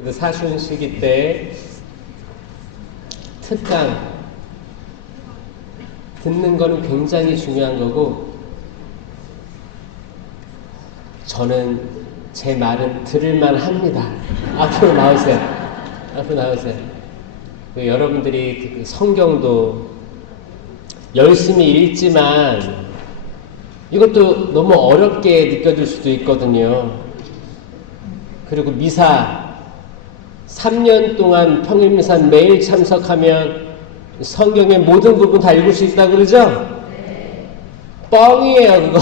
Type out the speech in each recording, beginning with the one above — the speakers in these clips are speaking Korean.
그래서 사순 시기 때 특강 듣는 거는 굉장히 중요한 거고, 저는 제 말은 들을만 합니다. 앞으로 나오세요. 앞으로 나오세요. 여러분들이 성경도 열심히 읽지만 이것도 너무 어렵게 느껴질 수도 있거든요. 그리고 미사 3년 동안 평일 미사 매일 참석하면 성경의 모든 부분 다 읽을 수 있다고 그러죠? 뻥이에요, 그거.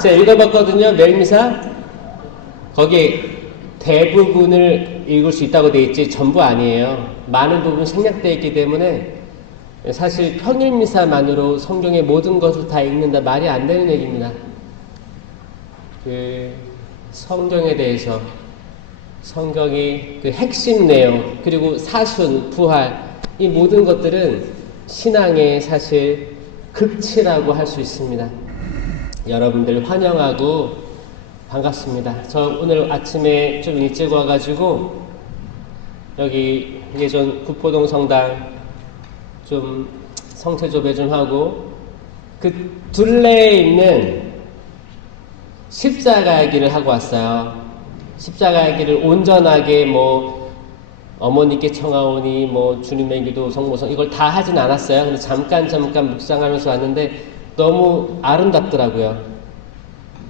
제가 읽어봤거든요, 매일 미사. 거기 대부분을 읽을 수 있다고 돼 있지 전부 아니에요. 많은 부분 생략되어 있기 때문에 사실 평일 미사만으로 성경의 모든 것을 다 읽는다 말이 안 되는 얘기입니다. 그 성경에 대해서 성경이 그 핵심 내용, 그리고 사순, 부활, 이 모든 것들은 신앙의 사실 극치라고 할 수 있습니다. 여러분들 환영하고 반갑습니다. 저 오늘 아침에 좀 일찍 와가지고 여기 예전 구포동 성당 좀 성체조배 좀 하고, 그 둘레에 있는 십자가야기를 하고 왔어요. 십자가야기를 온전하게 뭐 어머니께 청하오니 뭐 주님의 기도 성모성 이걸 다 하진 않았어요. 근데 잠깐 묵상하면서 왔는데 너무 아름답더라고요.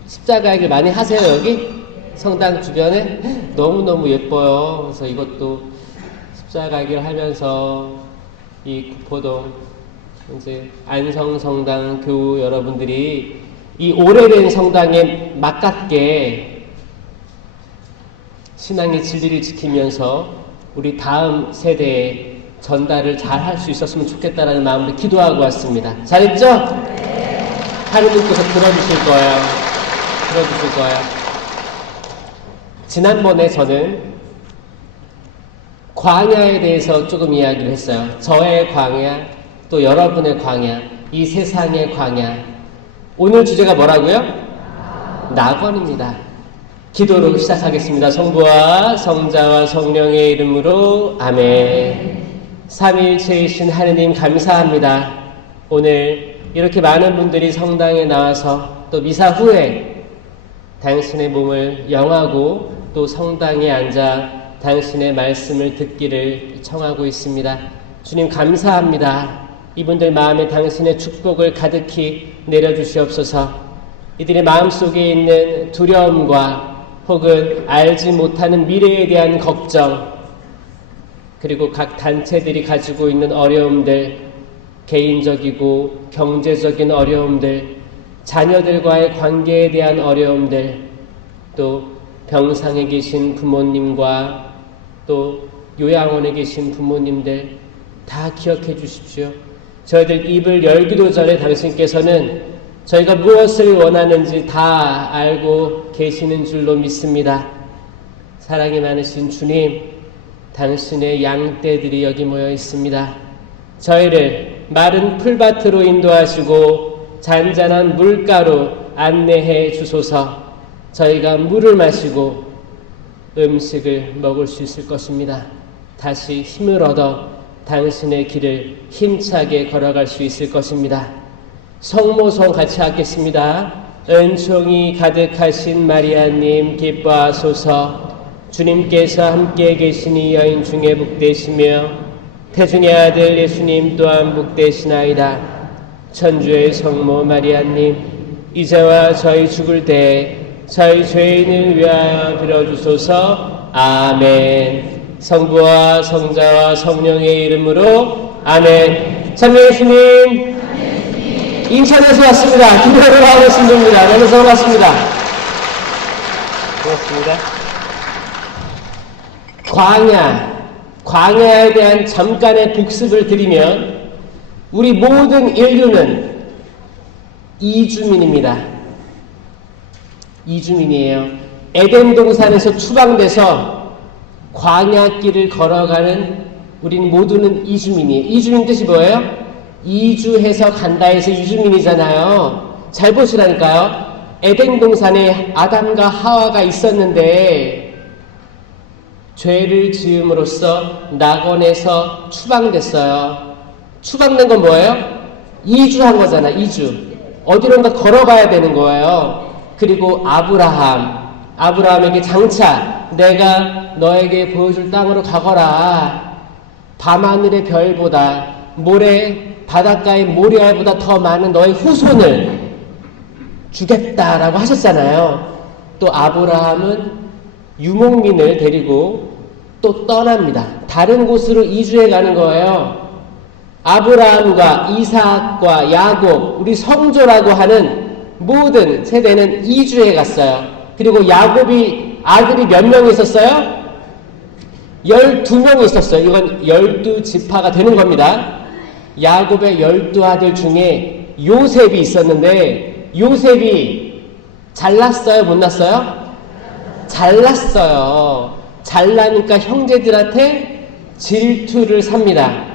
십자가야기를 많이 하세요, 여기? 성당 주변에? 너무너무 예뻐요. 그래서 이것도 십자가야기를 하면서 이 구포동 이제 안성성당 교우 여러분들이 이 오래된 성당에 막같게 신앙의 진리를 지키면서 우리 다음 세대에 전달을 잘 할 수 있었으면 좋겠다라는 마음으로 기도하고 왔습니다. 잘했죠? 네. 하느님께서 들어주실 거예요. 들어주실 거예요. 지난번에 저는 광야에 대해서 조금 이야기를 했어요. 저의 광야, 또 여러분의 광야, 이 세상의 광야. 오늘 주제가 뭐라고요? 낙원입니다. 기도로 시작하겠습니다. 성부와 성자와 성령의 이름으로 아멘. 삼위일체이신 하느님 감사합니다. 오늘 이렇게 많은 분들이 성당에 나와서 또 미사 후에 당신의 몸을 영하고 또 성당에 앉아 당신의 말씀을 듣기를 청하고 있습니다. 주님 감사합니다. 이분들 마음에 당신의 축복을 가득히 내려주시옵소서. 이들의 마음속에 있는 두려움과 혹은 알지 못하는 미래에 대한 걱정, 그리고 각 단체들이 가지고 있는 어려움들, 개인적이고 경제적인 어려움들, 자녀들과의 관계에 대한 어려움들, 또 병상에 계신 부모님과 또 요양원에 계신 부모님들 다 기억해 주십시오. 저희들 입을 열기도 전에 당신께서는 저희가 무엇을 원하는지 다 알고 계시는 줄로 믿습니다. 사랑이 많으신 주님, 당신의 양떼들이 여기 모여 있습니다. 저희를 마른 풀밭으로 인도하시고 잔잔한 물가로 안내해 주소서. 저희가 물을 마시고 음식을 먹을 수 있을 것입니다. 다시 힘을 얻어 당신의 길을 힘차게 걸어갈 수 있을 것입니다. 성모성 같이 하겠습니다. 은총이 가득하신 마리아님 기뻐하소서. 주님께서 함께 계시니 여인 중에 복되시며 태중의 아들 예수님 또한 복되시나이다. 천주의 성모 마리아님, 이제와 저희 죽을 때 저희 죄인을 위하여 빌어주소서. 아멘. 성부와 성자와 성령의 이름으로 아멘. 참여 예수님, 인천에서 왔습니다. 기도를 하고 계신 분입니다. 너무 반갑습니다. 고맙습니다. 광야에 대한 잠깐의 복습을 드리면 우리 모든 인류는 이주민입니다. 이주민이에요. 에덴 동산에서 추방돼서 광야길을 걸어가는 우린 모두는 이주민이에요. 이주민 뜻이 뭐예요? 이주해서 간다 해서 이주민이잖아요. 잘 보시라니까요. 에덴 동산에 아담과 하와가 있었는데 죄를 지음으로써 낙원에서 추방됐어요. 추방된 건 뭐예요? 이주한 거잖아. 이주. 어디론가 걸어가야 되는 거예요. 그리고 아브라함에게 장차 내가 너에게 보여줄 땅으로 가거라. 밤하늘의 별보다 바닷가의 모래알보다 더 많은 너의 후손을 주겠다라고 하셨잖아요. 또 아브라함은 유목민을 데리고 또 떠납니다. 다른 곳으로 이주해 가는 거예요. 아브라함과 이삭과 야곱, 우리 성조라고 하는 모든 세대는 이주해 갔어요. 그리고 야곱이 아들이 몇 명 있었어요? 12명 있었어요. 이건 12지파가 되는 겁니다. 야곱의 12아들 중에 요셉이 있었는데 요셉이 잘났어요? 못 났어요? 잘났어요. 잘나니까 형제들한테 질투를 삽니다.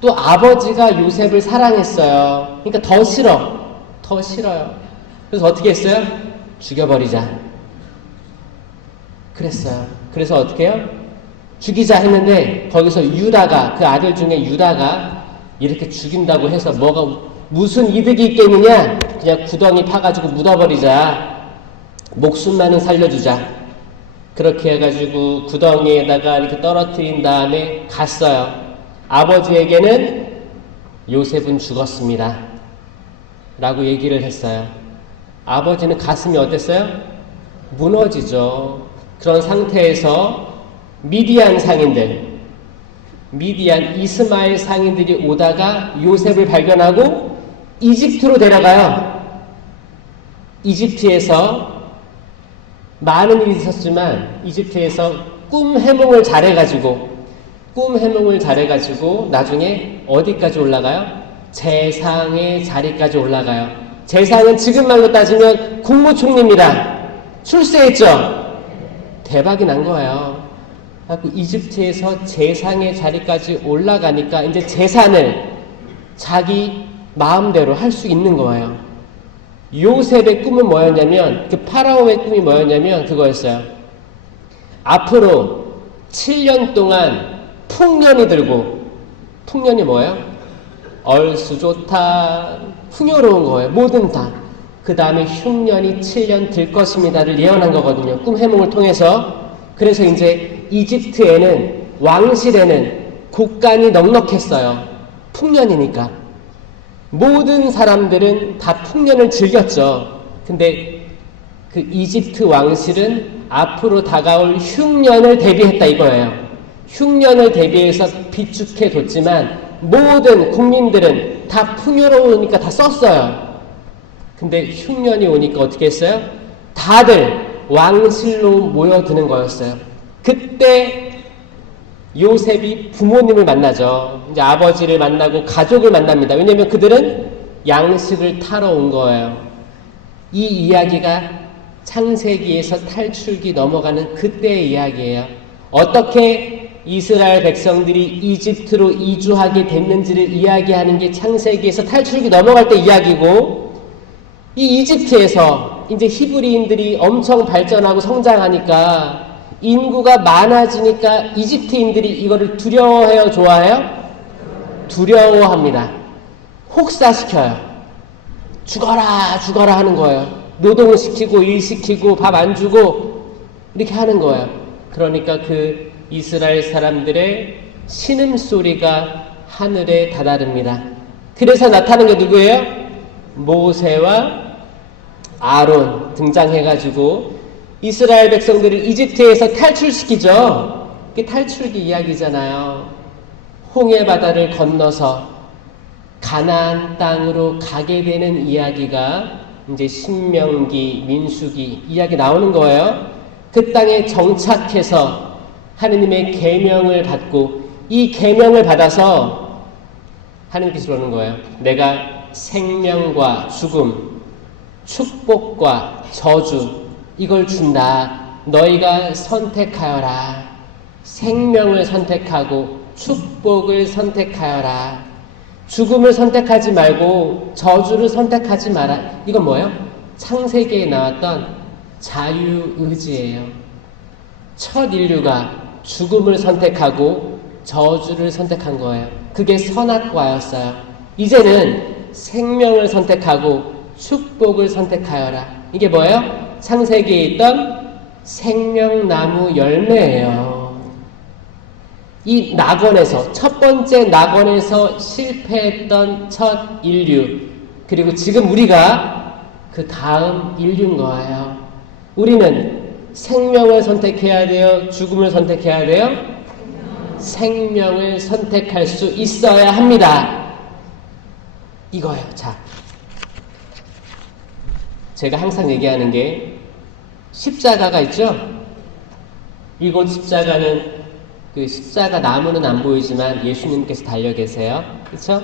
또 아버지가 요셉을 사랑했어요. 그러니까 더 싫어요. 그래서 어떻게 했어요? 죽여버리자. 그랬어요. 그래서 어떻게 해요? 죽이자 했는데 거기서 유다가, 그 아들 중에 유다가 이렇게 죽인다고 해서 무슨 이득이 있겠느냐? 그냥 구덩이 파가지고 묻어버리자. 목숨만은 살려주자. 그렇게 해가지고 구덩이에다가 이렇게 떨어뜨린 다음에 갔어요. 아버지에게는 요셉은 죽었습니다. 라고 얘기를 했어요. 아버지는 가슴이 어땠어요? 무너지죠. 그런 상태에서 미디안 이스마엘 상인들이 오다가 요셉을 발견하고 이집트로 데려가요. 이집트에서 많은 일이 있었지만 이집트에서 꿈 해몽을 잘해가지고 나중에 어디까지 올라가요? 재상의 자리까지 올라가요. 재상은 지금 말로 따지면 국무총리입니다. 출세했죠? 대박이 난 거예요. 이집트에서 재상의 자리까지 올라가니까 이제 재산을 자기 마음대로 할 수 있는 거예요. 요셉의 꿈은 뭐였냐면, 그 파라오의 꿈이 뭐였냐면 그거였어요. 앞으로 7년 동안 풍년이 들고, 풍년이 뭐예요? 얼수좋다, 풍요로운 거예요. 뭐든 다. 그 다음에 흉년이 7년 들 것입니다를 예언한 거거든요. 꿈 해몽을 통해서. 그래서 이제 이집트에는, 왕실에는 곡간이 넉넉했어요. 풍년이니까. 모든 사람들은 다 풍년을 즐겼죠. 근데 그 이집트 왕실은 앞으로 다가올 흉년을 대비했다 이거예요. 흉년을 대비해서 비축해 뒀지만 모든 국민들은 다 풍요로우니까 다 썼어요. 근데 흉년이 오니까 어떻게 했어요? 다들 왕실로 모여드는 거였어요. 그때 요셉이 부모님을 만나죠. 이제 아버지를 만나고 가족을 만납니다. 왜냐하면 그들은 양식을 타러 온 거예요. 이 이야기가 창세기에서 탈출기 넘어가는 그때의 이야기예요. 어떻게 이스라엘 백성들이 이집트로 이주하게 됐는지를 이야기하는 게 창세기에서 탈출기 넘어갈 때 이야기고, 이 이집트에서 이제 히브리인들이 엄청 발전하고 성장하니까 인구가 많아지니까 이집트인들이 이거를 두려워해요? 좋아해요? 두려워합니다. 혹사시켜요. 죽어라 하는 거예요. 노동을 시키고 일 시키고 밥 안 주고 이렇게 하는 거예요. 그러니까 그 이스라엘 사람들의 신음소리가 하늘에 다다릅니다. 그래서 나타나는 게 누구예요? 모세와 아론 등장해가지고 이스라엘 백성들을 이집트에서 탈출시키죠. 이게 탈출기 이야기잖아요. 홍해 바다를 건너서 가나안 땅으로 가게 되는 이야기가 이제 신명기, 민수기 이야기 나오는 거예요. 그 땅에 정착해서 하느님의 계명을 받고 이 계명을 받아서 하느님께서 그러는 거예요. 내가 생명과 죽음, 축복과 저주 이걸 준다. 너희가 선택하여라. 생명을 선택하고 축복을 선택하여라. 죽음을 선택하지 말고 저주를 선택하지 마라. 이건 뭐예요? 창세기에 나왔던 자유의지예요. 첫 인류가 죽음을 선택하고 저주를 선택한 거예요. 그게 선악과였어요. 이제는 생명을 선택하고 축복을 선택하여라. 이게 뭐예요? 창세기에 있던 생명나무 열매예요. 이 낙원에서, 첫 번째 낙원에서 실패했던 첫 인류, 그리고 지금 우리가 그 다음 인류인 거예요. 우리는 생명을 선택해야 돼요? 죽음을 선택해야 돼요? 생명을 선택할 수 있어야 합니다. 이거예요. 자, 제가 항상 얘기하는 게 십자가가 있죠? 이곳 십자가는 그 십자가 나무는 안 보이지만 예수님께서 달려 계세요. 그렇죠?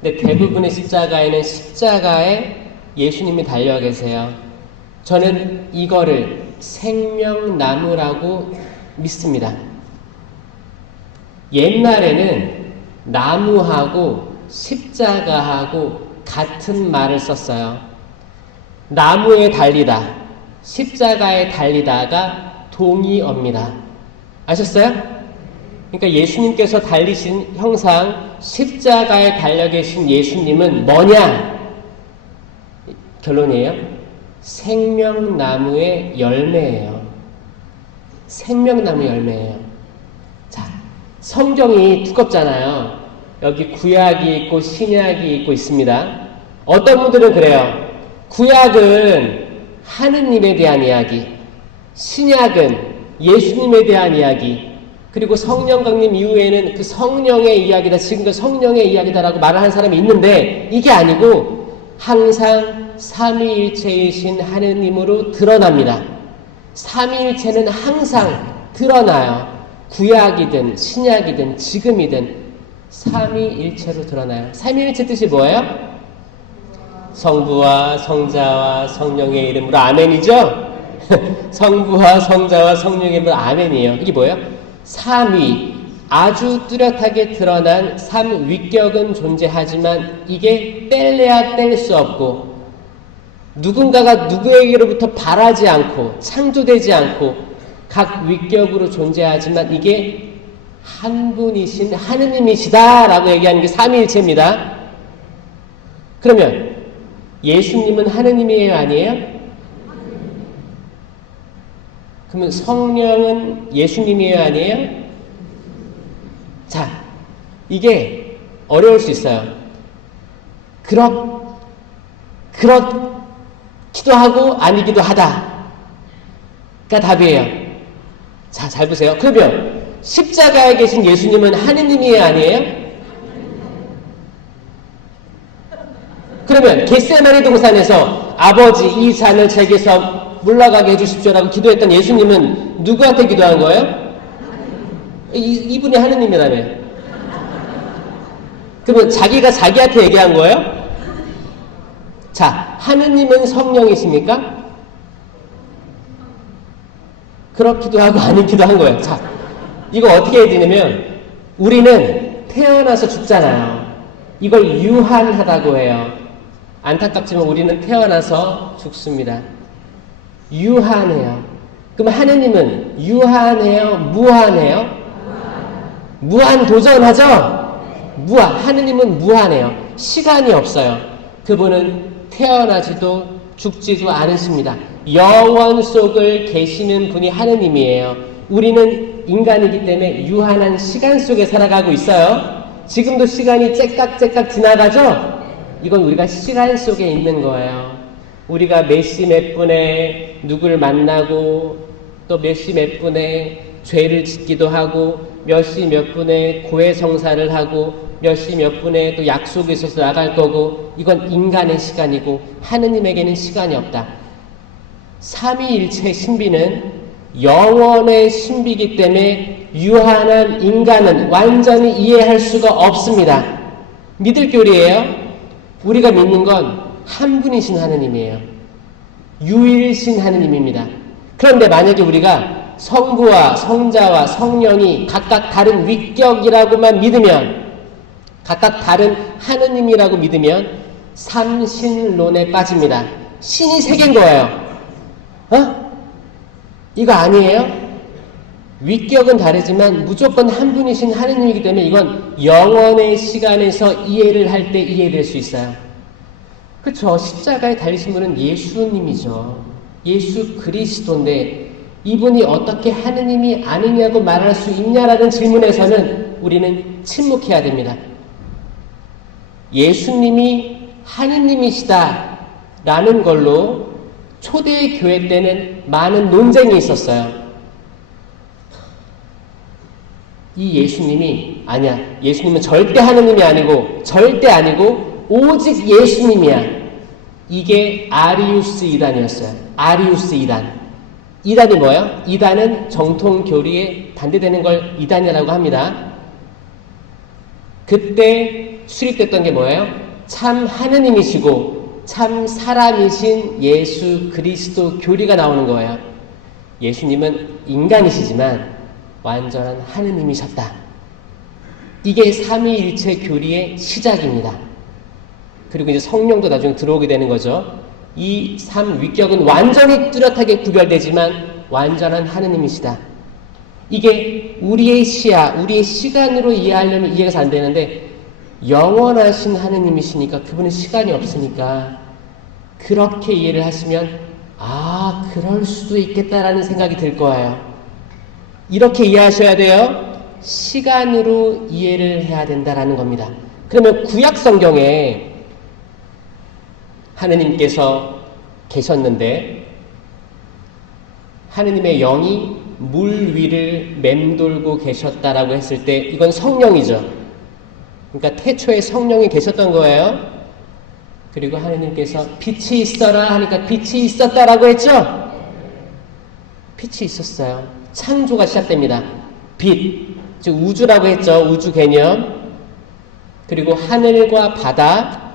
근데 대부분의 십자가에는 십자가에 예수님이 달려 계세요. 저는 이거를 생명나무라고 믿습니다. 옛날에는 나무하고 십자가하고 같은 말을 썼어요. 나무에 달리다, 십자가에 달리다가 동의어입니다. 아셨어요? 그러니까 예수님께서 달리신 형상, 십자가에 달려 계신 예수님은 뭐냐? 결론이에요. 생명나무의 열매예요. 생명나무 열매예요. 자, 성경이 두껍잖아요. 여기 구약이 있고 신약이 있고 있습니다. 어떤 분들은 그래요. 구약은 하느님에 대한 이야기, 신약은 예수님에 대한 이야기, 그리고 성령 강림 이후에는 그 성령의 이야기다, 지금 그 성령의 이야기다라고 말을 하는 사람이 있는데, 이게 아니고 항상 삼위일체이신 하느님으로 드러납니다. 삼위일체는 항상 드러나요. 구약이든 신약이든 지금이든 삼위일체로 드러나요. 삼위일체 뜻이 뭐예요? 성부와 성자와 성령의 이름으로 아멘이죠? 성부와 성자와 성령의 이름으로 아멘이에요. 이게 뭐예요? 삼위, 아주 뚜렷하게 드러난 삼위격은 존재하지만 이게 뗄래야 뗄 수 없고, 누군가가 누구에게로부터 바라지 않고 창조되지 않고 각 위격으로 존재하지만 이게 한 분이신 하느님이시다라고 얘기하는 게 삼위일체입니다. 그러면 예수님은 하느님이에요, 아니에요? 그러면 성령은 예수님이에요, 아니에요? 자, 이게 어려울 수 있어요. 그렇기도 하고 아니기도 하다가 답이에요. 자, 잘 보세요. 그러면 십자가에 계신 예수님은 하느님이에요, 아니에요? 그러면 겟세마네 동산에서 아버지 이 잔을 제게서 물러가게 해주십시오라고 기도했던 예수님은 누구한테 기도한 거예요? 이분이 하느님이라며. 그러면 자기가 자기한테 얘기한 거예요? 자, 하느님은 성령이십니까? 그렇기도 하고 아니기도 한 거예요. 자, 이거 어떻게 해야 되냐면, 우리는 태어나서 죽잖아요. 이걸 유한하다고 해요. 안타깝지만 우리는 태어나서 죽습니다. 유한해요. 그럼 하느님은 유한해요? 무한해요? 무한 도전하죠? 하느님은 무한해요. 시간이 없어요. 그분은 태어나지도 죽지도 않으십니다. 영원 속을 계시는 분이 하느님이에요. 우리는 인간이기 때문에 유한한 시간 속에 살아가고 있어요. 지금도 시간이 째깍째깍 지나가죠? 이건 우리가 시간 속에 있는 거예요. 우리가 몇 시 몇 분에 누구를 만나고, 또 몇 시 몇 분에 죄를 짓기도 하고, 몇 시 몇 분에 고해성사를 하고, 몇 시 몇 분에 또 약속이 있어서 나갈 거고, 이건 인간의 시간이고 하느님에게는 시간이 없다. 삼위일체 신비는 영원의 신비이기 때문에 유한한 인간은 완전히 이해할 수가 없습니다. 믿을 교리예요. 우리가 믿는 건 한 분이신 하느님이에요. 유일신 하느님입니다. 그런데 만약에 우리가 성부와 성자와 성령이 각각 다른 위격이라고만 믿으면, 각각 다른 하느님이라고 믿으면 삼신론에 빠집니다. 신이 세 개인 거예요. 이거 아니에요? 위격은 다르지만 무조건 한 분이신 하느님이기 때문에 이건 영원의 시간에서 이해를 할 때 이해될 수 있어요. 그렇죠. 십자가에 달리신 분은 예수님이죠. 예수 그리스도인데 이분이 어떻게 하느님이 아니냐고 말할 수 있냐라는 질문에서는 우리는 침묵해야 됩니다. 예수님이 하느님이시다 라는 걸로 초대 교회 때는 많은 논쟁이 있었어요. 이 예수님이 아니야. 예수님은 절대 하느님이 아니고 절대 아니고 오직 예수님이야. 이게 아리우스 이단이었어요. 아리우스 이단. 이단이 뭐예요? 이단은 정통 교리에 반대되는 걸 이단이라고 합니다. 그때 수립됐던 게 뭐예요? 참 하느님이시고 참 사람이신 예수 그리스도 교리가 나오는 거예요. 예수님은 인간이시지만 완전한 하느님이셨다. 이게 삼위일체 교리의 시작입니다. 그리고 이제 성령도 나중에 들어오게 되는 거죠. 이 삼위격은 완전히 뚜렷하게 구별되지만 완전한 하느님이시다. 이게 우리의 시야, 우리의 시간으로 이해하려면 이해가 잘 안 되는데 영원하신 하느님이시니까 그분은 시간이 없으니까 그렇게 이해를 하시면 아, 그럴 수도 있겠다라는 생각이 들 거예요. 이렇게 이해하셔야 돼요. 시간으로 이해를 해야 된다라는 겁니다. 그러면 구약 성경에 하느님께서 계셨는데 하느님의 영이 물 위를 맴돌고 계셨다라고 했을 때 이건 성령이죠. 그러니까 태초에 성령이 계셨던 거예요. 그리고 하느님께서 빛이 있어라 하니까 빛이 있었다라고 했죠. 빛이 있었어요. 창조가 시작됩니다. 빛, 즉 우주라고 했죠. 우주 개념. 그리고 하늘과 바다,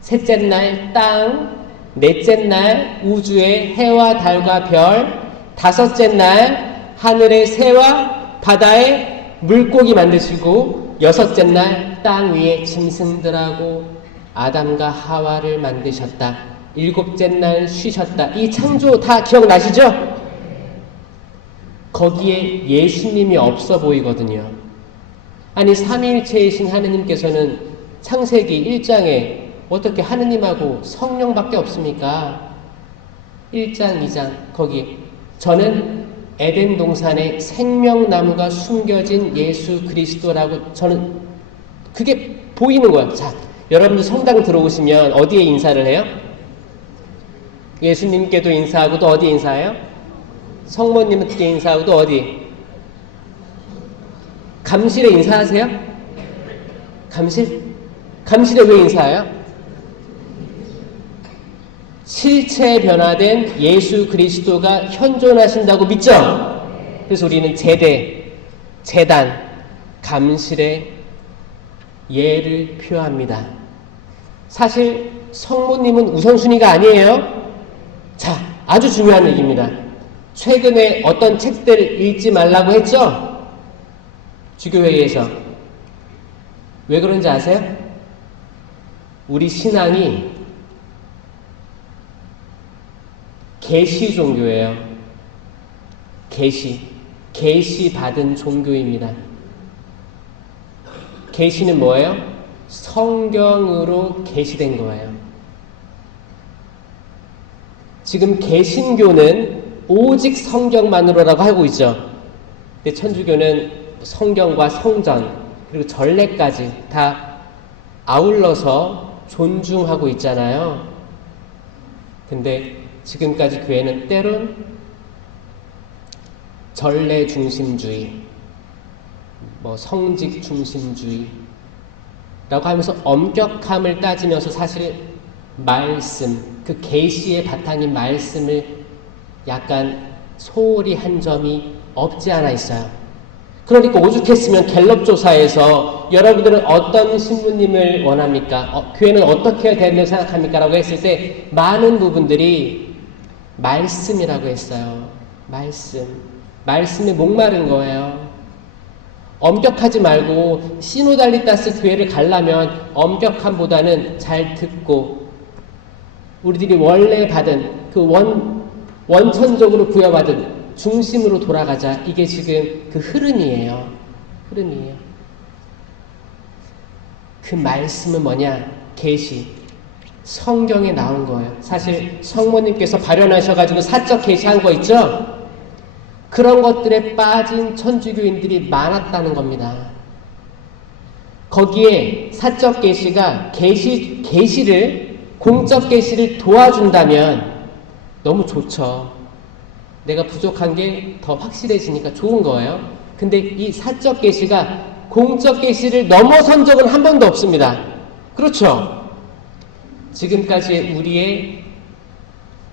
셋째 날 땅, 넷째 날 우주의 해와 달과 별, 다섯째 날 하늘의 새와 바다의 물고기 만드시고 여섯째 날 땅 위에 짐승들하고 아담과 하와를 만드셨다. 일곱째 날 쉬셨다. 이 창조 다 기억나시죠? 거기에 예수님이 없어 보이거든요. 아니 삼위일체이신 하느님께서는 창세기 1장에 어떻게 하느님하고 성령밖에 없습니까? 1장, 2장 거기 저는 에덴 동산에 생명나무가 숨겨진 예수 그리스도라고 저는 그게 보이는 거예요. 자, 여러분들 성당 들어오시면 어디에 인사를 해요? 예수님께도 인사하고 또 어디 인사해요? 성모님께 인사하고 또 어디? 감실에 인사하세요? 감실? 감실에 왜 인사해요? 실체 변화된 예수 그리스도가 현존하신다고 믿죠? 그래서 우리는 제대, 제단, 감실의 예를 표합니다. 사실 성모님은 우선순위가 아니에요. 자, 아주 중요한 얘기입니다. 최근에 어떤 책들을 읽지 말라고 했죠? 주교회의에서. 왜 그런지 아세요? 우리 신앙이 계시 종교예요. 계시 받은 종교입니다. 계시는 뭐예요? 성경으로 계시된 거예요. 지금 개신교는 오직 성경만으로라고 하고 있죠. 근데 천주교는 성경과 성전 그리고 전례까지 다 아울러서 존중하고 있잖아요. 근데 지금까지 교회는 때론 전례 중심주의, 성직 중심주의라고 하면서 엄격함을 따지면서 사실 말씀, 그 계시의 바탕인 말씀을 약간 소홀히 한 점이 없지 않아 있어요. 그러니까 오죽했으면 갤럽 조사에서 여러분들은 어떤 신부님을 원합니까? 교회는 어떻게 해야 된다고 생각합니까? 라고 했을 때 많은 부분들이 말씀이라고 했어요. 말씀에 목마른 거예요. 엄격하지 말고 시노달리타스 교회를 가려면 엄격함보다는 잘 듣고 우리들이 원래 받은 그 원천적으로 부여받은 중심으로 돌아가자. 이게 지금 그 흐름이에요. 흐름이에요. 그 말씀은 뭐냐? 계시. 성경에 나온 거예요. 사실 성모님께서 발현하셔가지고 사적 계시한 거 있죠? 그런 것들에 빠진 천주교인들이 많았다는 겁니다. 거기에 사적 계시가 계시를 공적 계시를 도와준다면 너무 좋죠. 내가 부족한 게 더 확실해지니까 좋은 거예요. 근데 이 사적 계시가 공적 계시를 넘어선 적은 한 번도 없습니다. 그렇죠? 지금까지 우리의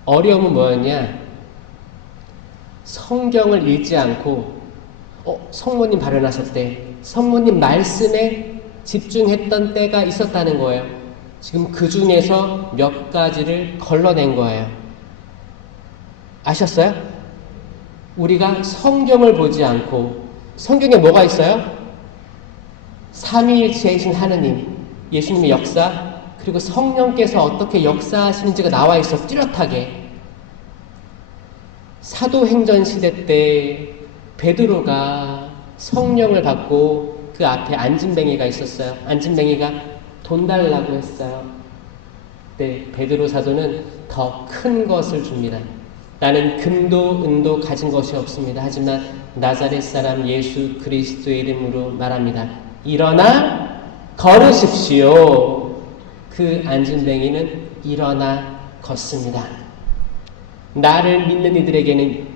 어려움은 뭐였냐? 성경을 읽지 않고 성모님 발현하셨대. 성모님 말씀에 집중했던 때가 있었다는 거예요. 지금 그 중에서 몇 가지를 걸러낸 거예요. 아셨어요? 우리가 성경을 보지 않고, 성경에 뭐가 있어요? 삼위일체이신 하느님, 예수님의 역사, 그리고 성령께서 어떻게 역사하시는지가 나와 있어 뚜렷하게. 사도행전 시대 때 베드로가 성령을 받고 그 앞에 안진뱅이가 있었어요. 안진뱅이가 돈 달라고 했어요. 네, 베드로 사도는 더 큰 것을 줍니다. 나는 금도 은도 가진 것이 없습니다. 하지만 나자렛 사람 예수 그리스도의 이름으로 말합니다. 일어나 걸으십시오. 그 안진뱅이는 일어나 걷습니다. 나를 믿는 이들에게는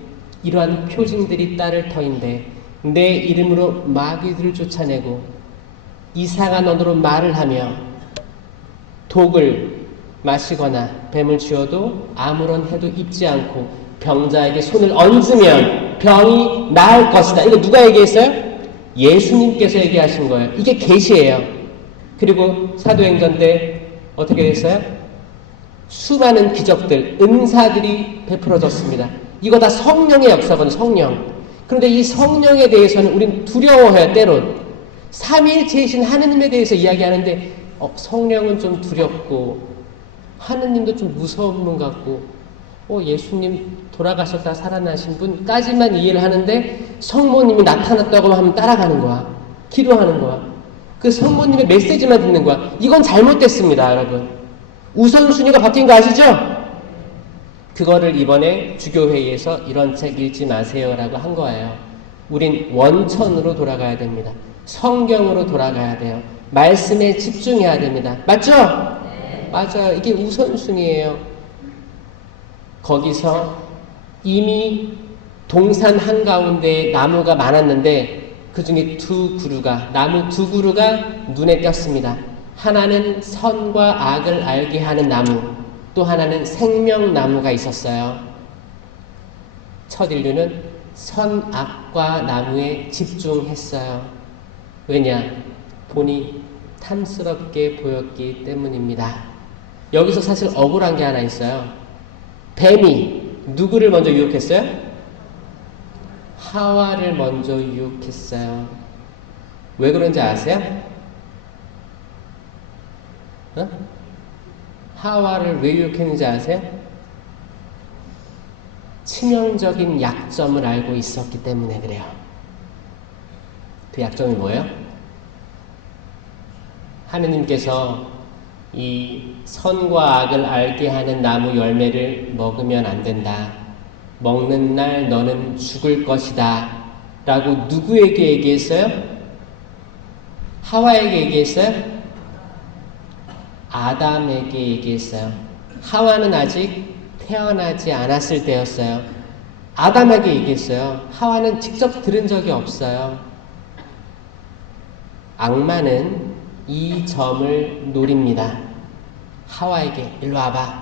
이러한 표징들이 따를 터인데 내 이름으로 마귀들을 쫓아내고 이상한 언어로 말을 하며 독을 마시거나 뱀을 쥐어도 아무런 해도 입지 않고 병자에게 손을 얹으면 병이 나을 것이다. 이거 누가 얘기했어요? 예수님께서 얘기하신 거예요. 이게 계시예요. 그리고 사도행전 때 어떻게 됐어요? 수많은 기적들, 은사들이 베풀어졌습니다. 이거 다 성령의 역사거든요. 성령. 그런데 이 성령에 대해서는 우린 두려워해요. 때론 삼위일체이신 하느님에 대해서 이야기하는데 성령은 좀 두렵고 하느님도 좀 무서운 분 같고 예수님 돌아가셨다 살아나신 분까지만 이해를 하는데 성모님이 나타났다고 하면 따라가는 거야. 기도하는 거야. 그 성모님의 메시지만 듣는 거야. 이건 잘못됐습니다, 여러분. 우선순위가 바뀐 거 아시죠? 그거를 이번에 주교회의에서 이런 책 읽지 마세요라고 한 거예요. 우린 원천으로 돌아가야 됩니다. 성경으로 돌아가야 돼요. 말씀에 집중해야 됩니다. 맞죠? 네. 맞아요. 이게 우선순위예요. 거기서 이미 동산 한가운데 나무가 많았는데 그 중에 나무 두 그루가 눈에 띄었습니다. 하나는 선과 악을 알게 하는 나무, 또 하나는 생명나무가 있었어요. 첫 인류는 선악과 나무에 집중했어요. 왜냐? 본이 탐스럽게 보였기 때문입니다. 여기서 사실 억울한 게 하나 있어요. 뱀이 누구를 먼저 유혹했어요? 하와를 먼저 유혹했어요. 왜 그런지 아세요? 하와를 왜 유혹했는지 아세요? 치명적인 약점을 알고 있었기 때문에 그래요. 그 약점이 뭐예요? 하느님께서 이 선과 악을 알게 하는 나무 열매를 먹으면 안 된다. 먹는 날 너는 죽을 것이다. 라고 누구에게 얘기했어요? 하와에게 얘기했어요? 아담에게 얘기했어요. 하와는 아직 태어나지 않았을 때였어요. 아담에게 얘기했어요. 하와는 직접 들은 적이 없어요. 악마는 이 점을 노립니다. 하와에게 일로 와봐.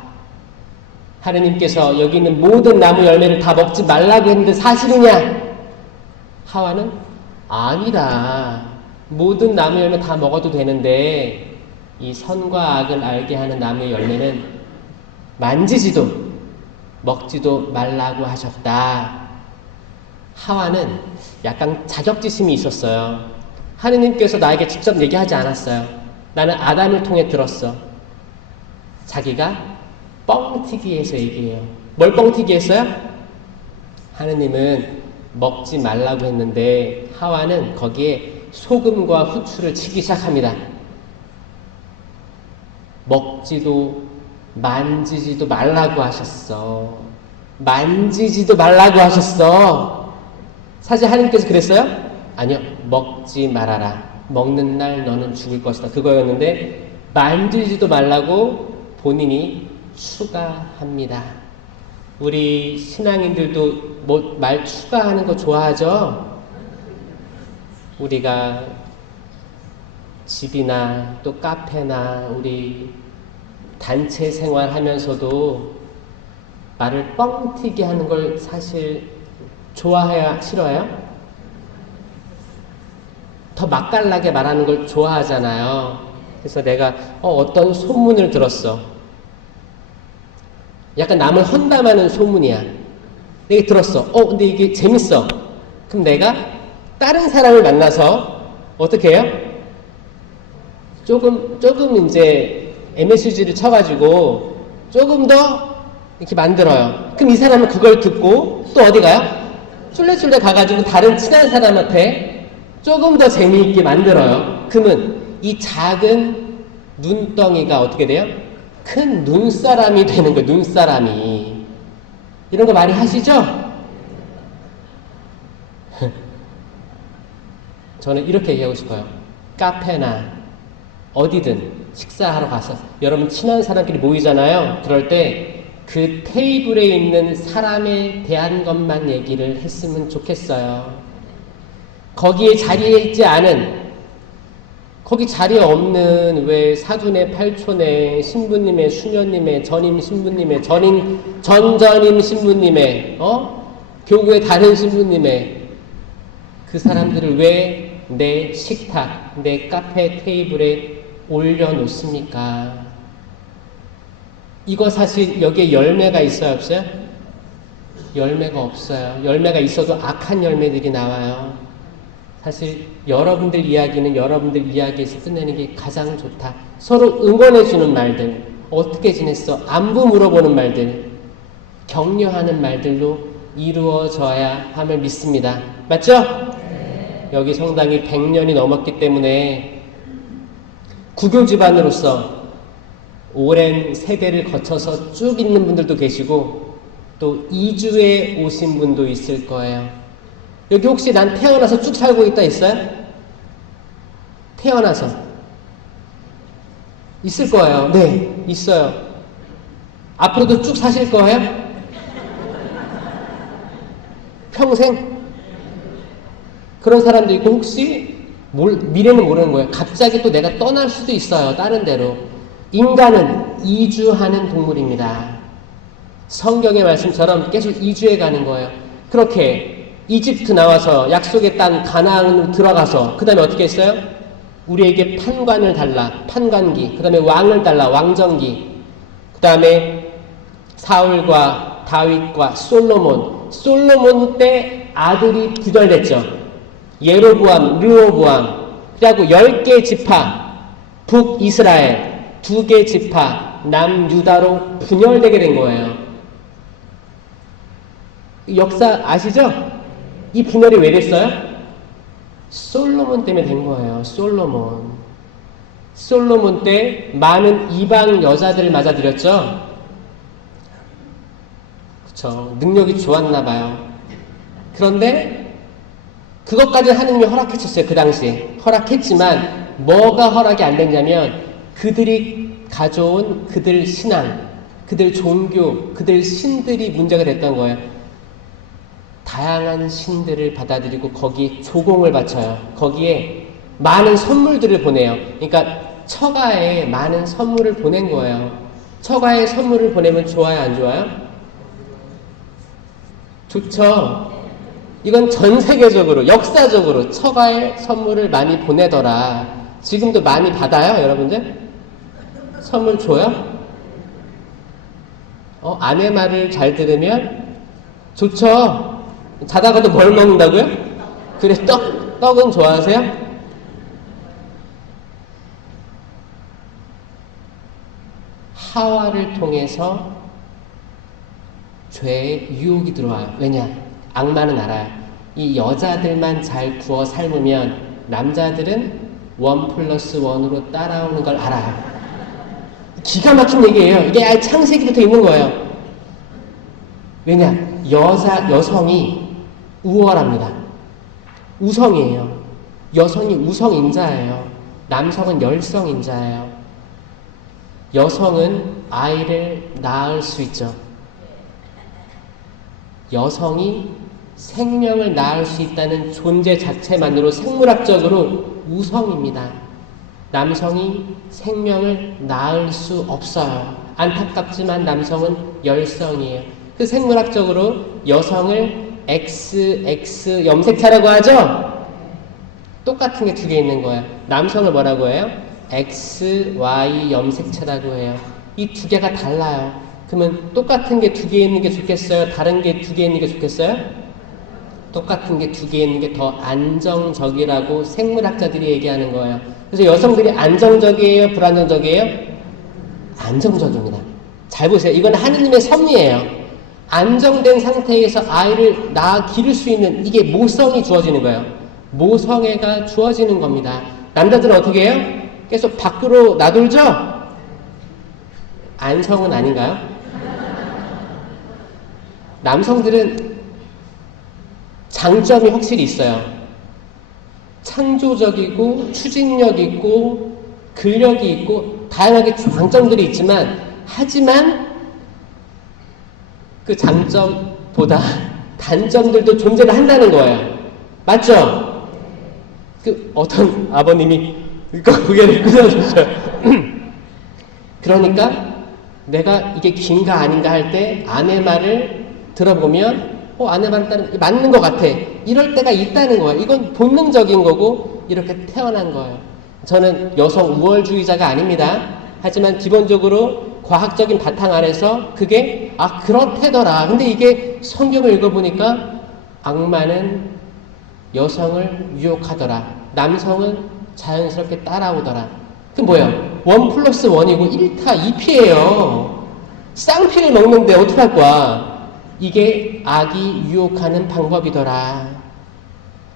하느님께서 여기 있는 모든 나무 열매를 다 먹지 말라고 했는데 사실이냐? 하와는 아니다. 모든 나무 열매 다 먹어도 되는데 이 선과 악을 알게 하는 나무의 열매는 만지지도 먹지도 말라고 하셨다. 하와는 약간 자격지심이 있었어요. 하느님께서 나에게 직접 얘기하지 않았어요. 나는 아담을 통해 들었어. 자기가 뻥튀기해서 얘기해요. 뭘 뻥튀기 했어요? 하느님은 먹지 말라고 했는데 하와는 거기에 소금과 후추를 치기 시작합니다. 먹지도 만지지도 말라고 하셨어. 만지지도 말라고 하셨어. 사실 하나님께서 그랬어요? 아니요. 먹지 말아라. 먹는 날 너는 죽을 것이다. 그거였는데 만지지도 말라고 본인이 추가합니다. 우리 신앙인들도 뭐 말 추가하는 거 좋아하죠? 우리가 집이나 또 카페나 우리 단체 생활하면서도 말을 뻥튀기 하는 걸 사실 좋아해야 싫어해요? 더 맛깔나게 말하는 걸 좋아하잖아요. 그래서 내가 어떤 소문을 들었어. 약간 남을 헌담하는 소문이야. 내가 들었어. 근데 이게 재밌어. 그럼 내가 다른 사람을 만나서 어떻게 해요? 조금 이제 MSG를 쳐가지고 조금 더 이렇게 만들어요. 그럼 이 사람은 그걸 듣고 또 어디 가요? 쫄래쫄래 가가지고 다른 친한 사람한테 조금 더 재미있게 만들어요. 그러면 이 작은 눈덩이가 어떻게 돼요? 큰 눈사람이 되는 거예요. 눈사람이. 이런 거 많이 하시죠? 저는 이렇게 얘기하고 싶어요. 카페나 어디든 식사하러 가서 여러분 친한 사람끼리 모이잖아요. 그럴 때 그 테이블에 있는 사람에 대한 것만 얘기를 했으면 좋겠어요. 거기에 자리에 있지 않은, 거기 자리에 없는 왜 사돈의 팔촌의 신부님의 수녀님의 전임 신부님의 전전임 신부님의 교구의 다른 신부님의 그 사람들을 왜 내 식탁, 내 카페 테이블에 올려놓습니까? 이거 사실 여기에 열매가 있어요, 없어요? 열매가 없어요. 열매가 있어도 악한 열매들이 나와요. 사실 여러분들 이야기는 여러분들 이야기에서 끝내는 게 가장 좋다. 서로 응원해주는 말들, 어떻게 지냈어? 안부 물어보는 말들, 격려하는 말들로 이루어져야 함을 믿습니다. 맞죠? 여기 성당이 100년이 넘었기 때문에 구교 집안으로서 오랜 세대를 거쳐서 쭉 있는 분들도 계시고 또 이주에 오신 분도 있을 거예요. 여기 혹시 난 태어나서 쭉 살고 있다 있어요? 태어나서 있을 거예요. 네, 있어요. 앞으로도 쭉 사실 거예요? 평생? 그런 사람도 있고 혹시 미래는 모르는 거예요. 갑자기 또 내가 떠날 수도 있어요. 다른 데로. 인간은 이주하는 동물입니다. 성경의 말씀처럼 계속 이주해 가는 거예요. 그렇게 이집트 나와서 약속의 땅 가나안으로 들어가서 그 다음에 어떻게 했어요? 우리에게 판관을 달라. 판관기. 그 다음에 왕을 달라. 왕정기. 그 다음에 사울과 다윗과 솔로몬 때 아들이 부절됐죠. 예로보암, 르호보암, 그리고 10개 지파, 북이스라엘, 2개 지파, 남유다로 분열되게 된 거예요. 역사 아시죠? 이 분열이 왜 됐어요? 솔로몬 때문에 된 거예요. 솔로몬 때 많은 이방 여자들을 맞아들였죠? 그쵸. 능력이 좋았나 봐요. 그런데 그것까지 하느님이 허락해줬어요. 그 당시에. 허락했지만 뭐가 허락이 안 됐냐면 그들이 가져온 그들 신앙, 그들 종교, 그들 신들이 문제가 됐던 거예요. 다양한 신들을 받아들이고 거기에 조공을 바쳐요. 거기에 많은 선물들을 보내요. 그러니까 처가에 많은 선물을 보낸 거예요. 처가에 선물을 보내면 좋아요, 안 좋아요? 좋죠. 이건 전 세계적으로, 역사적으로 처가에 선물을 많이 보내더라. 지금도 많이 받아요, 여러분들? 선물 줘요? 아내 말을 잘 들으면 좋죠. 자다가도 뭘 먹는다고요? 그래, 떡은 좋아하세요? 하와를 통해서 죄의 유혹이 들어와요. 왜냐? 악마는 알아요. 이 여자들만 잘 구워 삶으면 남자들은 1+1으로 따라오는 걸 알아요. 기가 막힌 얘기예요. 이게 아예 창세기부터 있는 거예요. 왜냐? 여성이 우월합니다. 우성이에요. 여성이 우성인자예요. 남성은 열성인자예요. 여성은 아이를 낳을 수 있죠. 여성이 생명을 낳을 수 있다는 존재 자체만으로 생물학적으로 우성입니다. 남성이 생명을 낳을 수 없어요. 안타깝지만 남성은 열성이에요. 그 생물학적으로 여성을 XX 염색체라고 하죠? 똑같은 게 두 개 있는 거예요. 남성을 뭐라고 해요? XY 염색체라고 해요. 이 두 개가 달라요. 그러면 똑같은 게 두 개 있는 게 좋겠어요? 다른 게 두 개 있는 게 좋겠어요? 똑같은 게 두 개 있는 게 더 안정적이라고 생물학자들이 얘기하는 거예요. 그래서 여성들이 안정적이에요? 불안정적이에요? 안정적입니다. 잘 보세요. 이건 하느님의 섭리예요. 안정된 상태에서 아이를 낳아 기를 수 있는 이게 모성이 주어지는 거예요. 모성애가 주어지는 겁니다. 남자들은 어떻게 해요? 계속 밖으로 나돌죠? 안성은 아닌가요? 남성들은 장점이 확실히 있어요. 창조적이고 추진력 있고 근력이 있고 다양하게 장점들이 있지만 하지만 그 장점보다 단점들도 존재를 한다는 거예요. 맞죠? 그 어떤 아버님이 고개를 끄덕이셨어요. 그러니까 내가 이게 긴가 아닌가 할 때 아내 말을 들어보면 아내 말 따르면 맞는 것 같아. 이럴 때가 있다는 거예요. 이건 본능적인 거고 이렇게 태어난 거예요. 저는 여성 우월주의자가 아닙니다. 하지만 기본적으로 과학적인 바탕 아래서 그게 그렇대더라. 근데 이게 성경을 읽어보니까 악마는 여성을 유혹하더라. 남성은 자연스럽게 따라오더라. 그 뭐예요? 1+1이고 1타 2피예요. 쌍피를 먹는데 어떡할 거야? 이게 악이 유혹하는 방법이더라.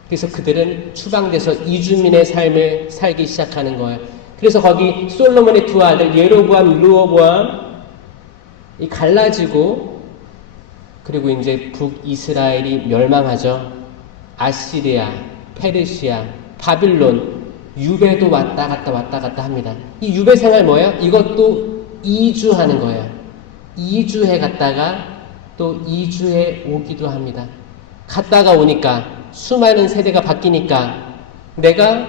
그래서 그들은 추방돼서 이주민의 삶을 살기 시작하는 거예요. 그래서 거기 솔로몬의 두 아들 예로보암, 르호보암 이 갈라지고 그리고 이제 북이스라엘이 멸망하죠. 아시리아, 페르시아, 바빌론, 유배도 왔다 갔다 합니다. 이 유배 생활 뭐예요? 이것도 이주하는 거예요. 이주해 갔다가 또 이주해 오기도 합니다. 갔다가 오니까 수많은 세대가 바뀌니까 내가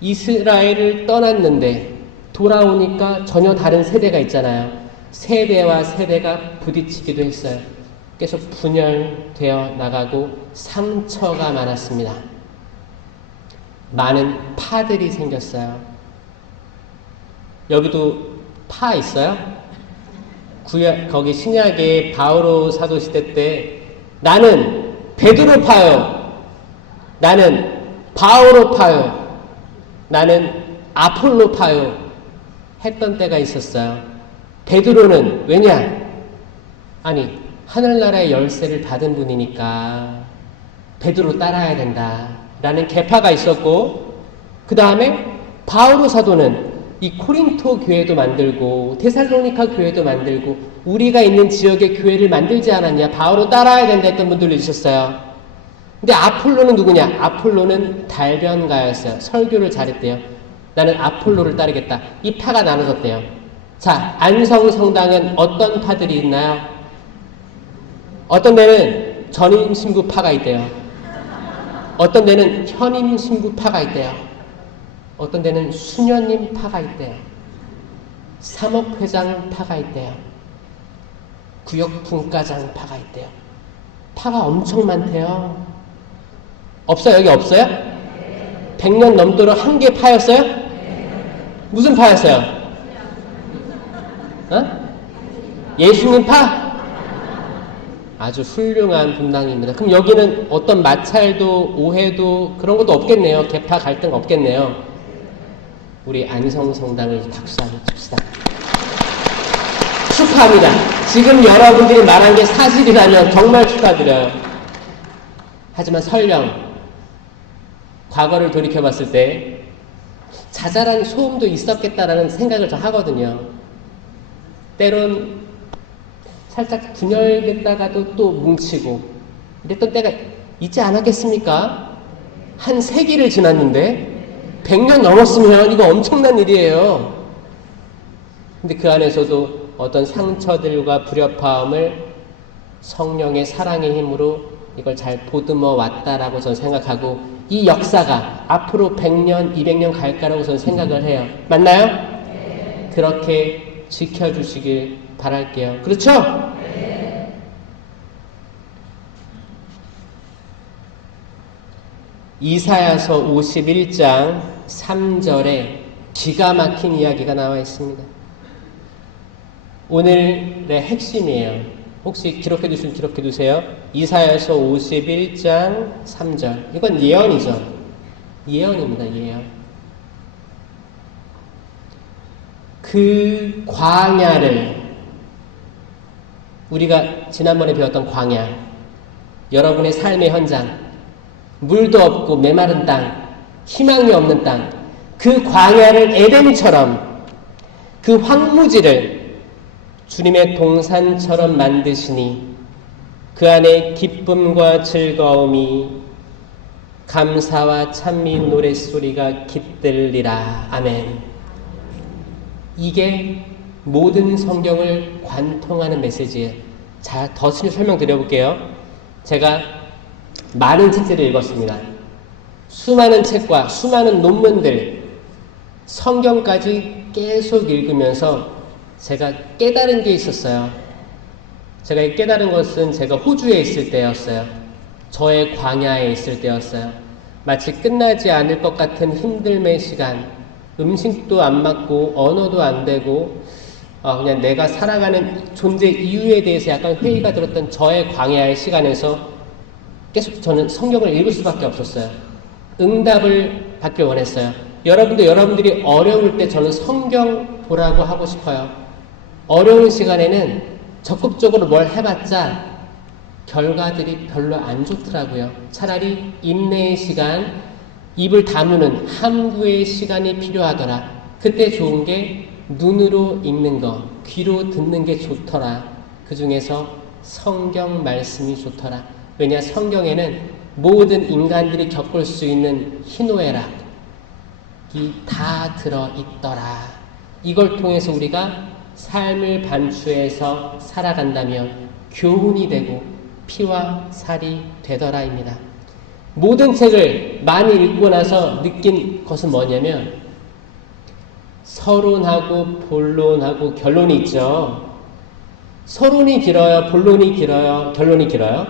이스라엘을 떠났는데 돌아오니까 전혀 다른 세대가 있잖아요. 세대와 세대가 부딪히기도 했어요. 계속 분열되어 나가고 상처가 많았습니다. 많은 파들이 생겼어요. 여기도 파 있어요? 거기 신약의 바오로 사도 시대 때 나는 베드로 파요. 나는 바오로 파요. 나는 아폴로 파요. 했던 때가 있었어요. 베드로는 왜냐? 아니 하늘나라의 열쇠를 받은 분이니까 베드로 따라야 된다 라는 계파가 있었고, 그 다음에 바오로 사도는 이 코린토 교회도 만들고 데살로니카 교회도 만들고 우리가 있는 지역의 교회를 만들지 않았냐, 바오로 따라야 된다 했던 분들도 있었어요. 근데 아폴로는 누구냐? 아폴로는 달변가였어요. 설교를 잘했대요. 나는 아폴로를 따르겠다. 이 파가 나눠졌대요. 자, 안성성당은 어떤 파들이 있나요? 어떤 데는 전임 신부 파가 있대요. 어떤 데는 현임 신부 파가 있대요. 어떤 데는 수녀님 파가 있대요. 사목회장 파가 있대요. 구역분과장 파가 있대요. 파가 엄청 많대요. 없어요? 여기 없어요? 100년 넘도록 한 개 파였어요? 무슨 파였어요? 예수님 파? 아주 훌륭한 분당입니다. 그럼 여기는 어떤 마찰도 오해도 그런 것도 없겠네요. 계파 갈등 없겠네요. 우리 안성성당을 박수 한번 칩시다. 축하합니다. 지금 여러분들이 말한 게 사실이라면 정말 축하드려요. 하지만 설령 과거를 돌이켜봤을 때 자잘한 소음도 있었겠다라는 생각을 저 하거든요. 때론 살짝 분열됐다가도 또 뭉치고 이랬던 때가 있지 않았겠습니까? 한 세기를 지났는데 100년 넘었으면 이거 엄청난 일이에요. 근데 그 안에서도 어떤 상처들과 불협화음을 성령의 사랑의 힘으로 이걸 잘 보듬어 왔다라고 저는 생각하고, 이 역사가 앞으로 100년, 200년 갈까라고 저는 생각을 해요. 맞나요? 네. 그렇게 지켜주시길 바랄게요. 그렇죠? 네. 이사야서 51장 3절에 기가 막힌 이야기가 나와 있습니다. 오늘의 핵심이에요. 혹시 기록해 두시면 기록해 두세요. 이사야서 51장 3절. 이건 예언이죠. 예언입니다. 예언. 그 광야를, 우리가 지난번에 배웠던 광야, 여러분의 삶의 현장, 물도 없고 메마른 땅, 희망이 없는 땅, 그 광야를 에덴처럼, 그 황무지를 주님의 동산처럼 만드시니 그 안에 기쁨과 즐거움이, 감사와 찬미 노랫소리가 깃들리라. 아멘. 이게 모든 성경을 관통하는 메시지예요. 자, 더 설명드려볼게요. 제가 많은 책들을 읽었습니다. 수많은 책과 수많은 논문들, 성경까지 계속 읽으면서 제가 깨달은 게 있었어요. 제가 깨달은 것은 제가 호주에 있을 때였어요. 저의 광야에 있을 때였어요. 마치 끝나지 않을 것 같은 힘듦의 시간, 음식도 안 맞고 언어도 안 되고 그냥 내가 살아가는 존재 이유에 대해서 약간 회의가 들었던 저의 광야의 시간에서 계속 저는 성경을 읽을 수밖에 없었어요. 응답을 받길 원했어요. 여러분도 여러분들이 어려울 때 저는 성경 보라고 하고 싶어요. 어려운 시간에는 적극적으로 뭘 해봤자 결과들이 별로 안 좋더라고요. 차라리 인내의 시간, 입을 다무는 함구의 시간이 필요하더라. 그때 좋은 게 눈으로 읽는 거, 귀로 듣는 게 좋더라. 그 중에서 성경 말씀이 좋더라. 왜냐, 성경에는 모든 인간들이 겪을 수 있는 희노애락이 다 들어있더라. 이걸 통해서 우리가 삶을 반추해서 살아간다면 교훈이 되고 피와 살이 되더라입니다. 모든 책을 많이 읽고 나서 느낀 것은 뭐냐면 서론하고 본론하고 결론이 있죠. 서론이 길어요? 본론이 길어요? 결론이 길어요?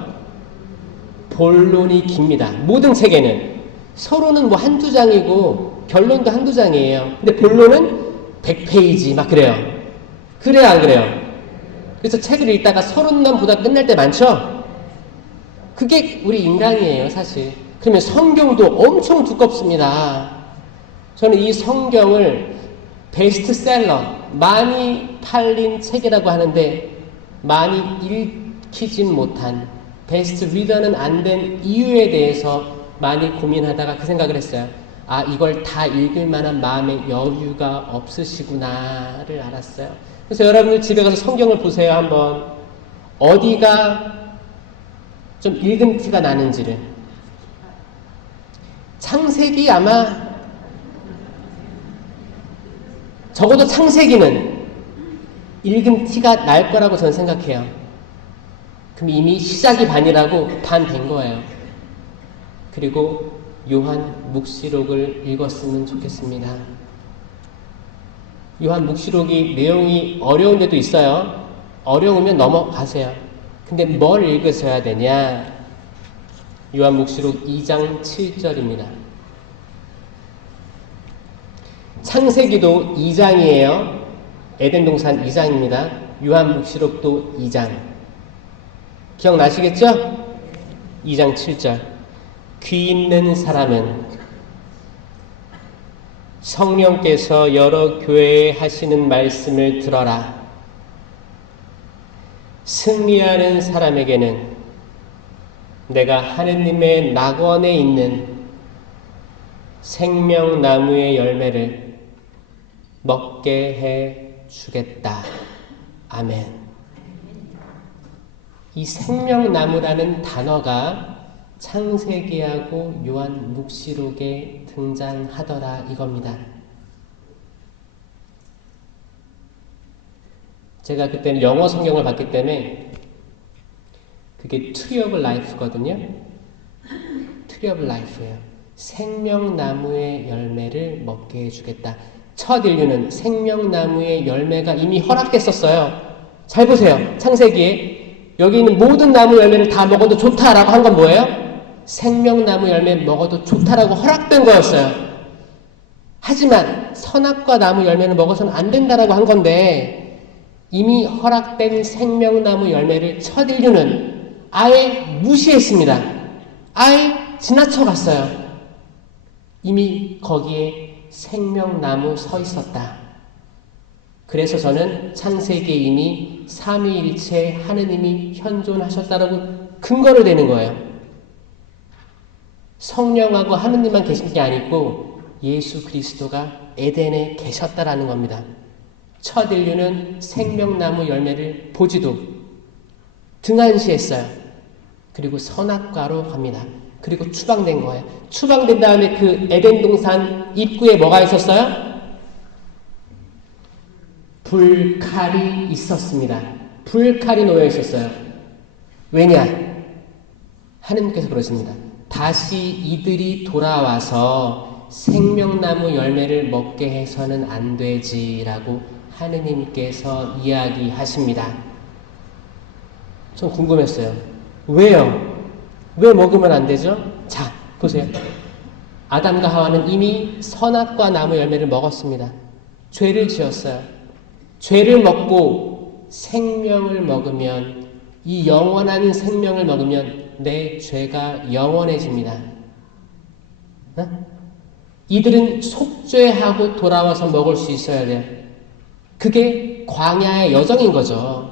본론이 깁니다. 모든 책에는. 서론은 뭐 한두 장이고 결론도 한두 장이에요. 근데 본론은 100페이지 막 그래요. 그래요, 안 그래요? 그래서 책을 읽다가 서론만 보다 끝날 때 많죠? 그게 우리 인간이에요, 사실. 그러면 성경도 엄청 두껍습니다. 저는 이 성경을 베스트셀러, 많이 팔린 책이라고 하는데 많이 읽히진 못한, 베스트 리더는 안 된 이유에 대해서 많이 고민하다가 그 생각을 했어요. 아, 이걸 다 읽을 만한 마음의 여유가 없으시구나를 알았어요. 그래서 여러분들 집에 가서 성경을 보세요. 한번 어디가 좀 읽은 티가 나는지를. 창세기 아마 적어도 창세기는 읽은 티가 날 거라고 저는 생각해요. 그럼 이미 시작이 반이라고 반 된 거예요. 그리고 요한 묵시록을 읽었으면 좋겠습니다. 요한 묵시록이 내용이 어려운 데도 있어요. 어려우면 넘어가세요. 근데 뭘 읽으셔야 되냐? 요한 묵시록 2장 7절입니다. 창세기도 2장이에요. 에덴 동산 2장입니다. 요한 묵시록도 2장. 기억나시겠죠? 2장 7절. 귀 있는 사람은 성령께서 여러 교회에 하시는 말씀을 들어라. 승리하는 사람에게는 내가 하느님의 낙원에 있는 생명나무의 열매를 먹게 해 주겠다. 아멘. 이 생명나무라는 단어가 창세기하고 요한 묵시록에 등장하더라 이겁니다. 제가 그때는 영어 성경을 봤기 때문에 그게 Tree of Life거든요. Tree of Life예요. 생명나무의 열매를 먹게 해주겠다. 첫 인류는 생명나무의 열매가 이미 허락됐었어요. 잘 보세요. 창세기에 여기 있는 모든 나무 열매를 다 먹어도 좋다라고 한 건 뭐예요? 생명나무 열매 먹어도 좋다라고 허락된 거였어요. 하지만 선악과 나무 열매는 먹어서는 안 된다라고 한 건데 이미 허락된 생명나무 열매를 첫 인류는 아예 무시했습니다. 아예 지나쳐갔어요. 이미 거기에 생명나무 서 있었다. 그래서 저는 창세기에 이미 삼위일체 하느님이 현존하셨다라고 근거를 대는 거예요. 성령하고 하느님만 계신 게 아니고 예수 그리스도가 에덴에 계셨다라는 겁니다. 첫 인류는 생명나무 열매를 보지도 등한시했어요. 그리고 선악과로 갑니다. 그리고 추방된 거예요. 추방된 다음에 그 에덴 동산 입구에 뭐가 있었어요? 불칼이 있었습니다. 불칼이 놓여 있었어요. 왜냐? 하느님께서 그러십니다. 다시 이들이 돌아와서 생명나무 열매를 먹게 해서는 안 되지라고 하느님께서 이야기하십니다. 좀 궁금했어요. 왜요? 왜 먹으면 안 되죠? 자, 보세요. 아담과 하와는 이미 선악과 나무 열매를 먹었습니다. 죄를 지었어요. 죄를 먹고 생명을 먹으면, 이 영원한 생명을 먹으면 내 죄가 영원해집니다. 이들은 속죄하고 돌아와서 먹을 수 있어야 돼요. 그게 광야의 여정인 거죠.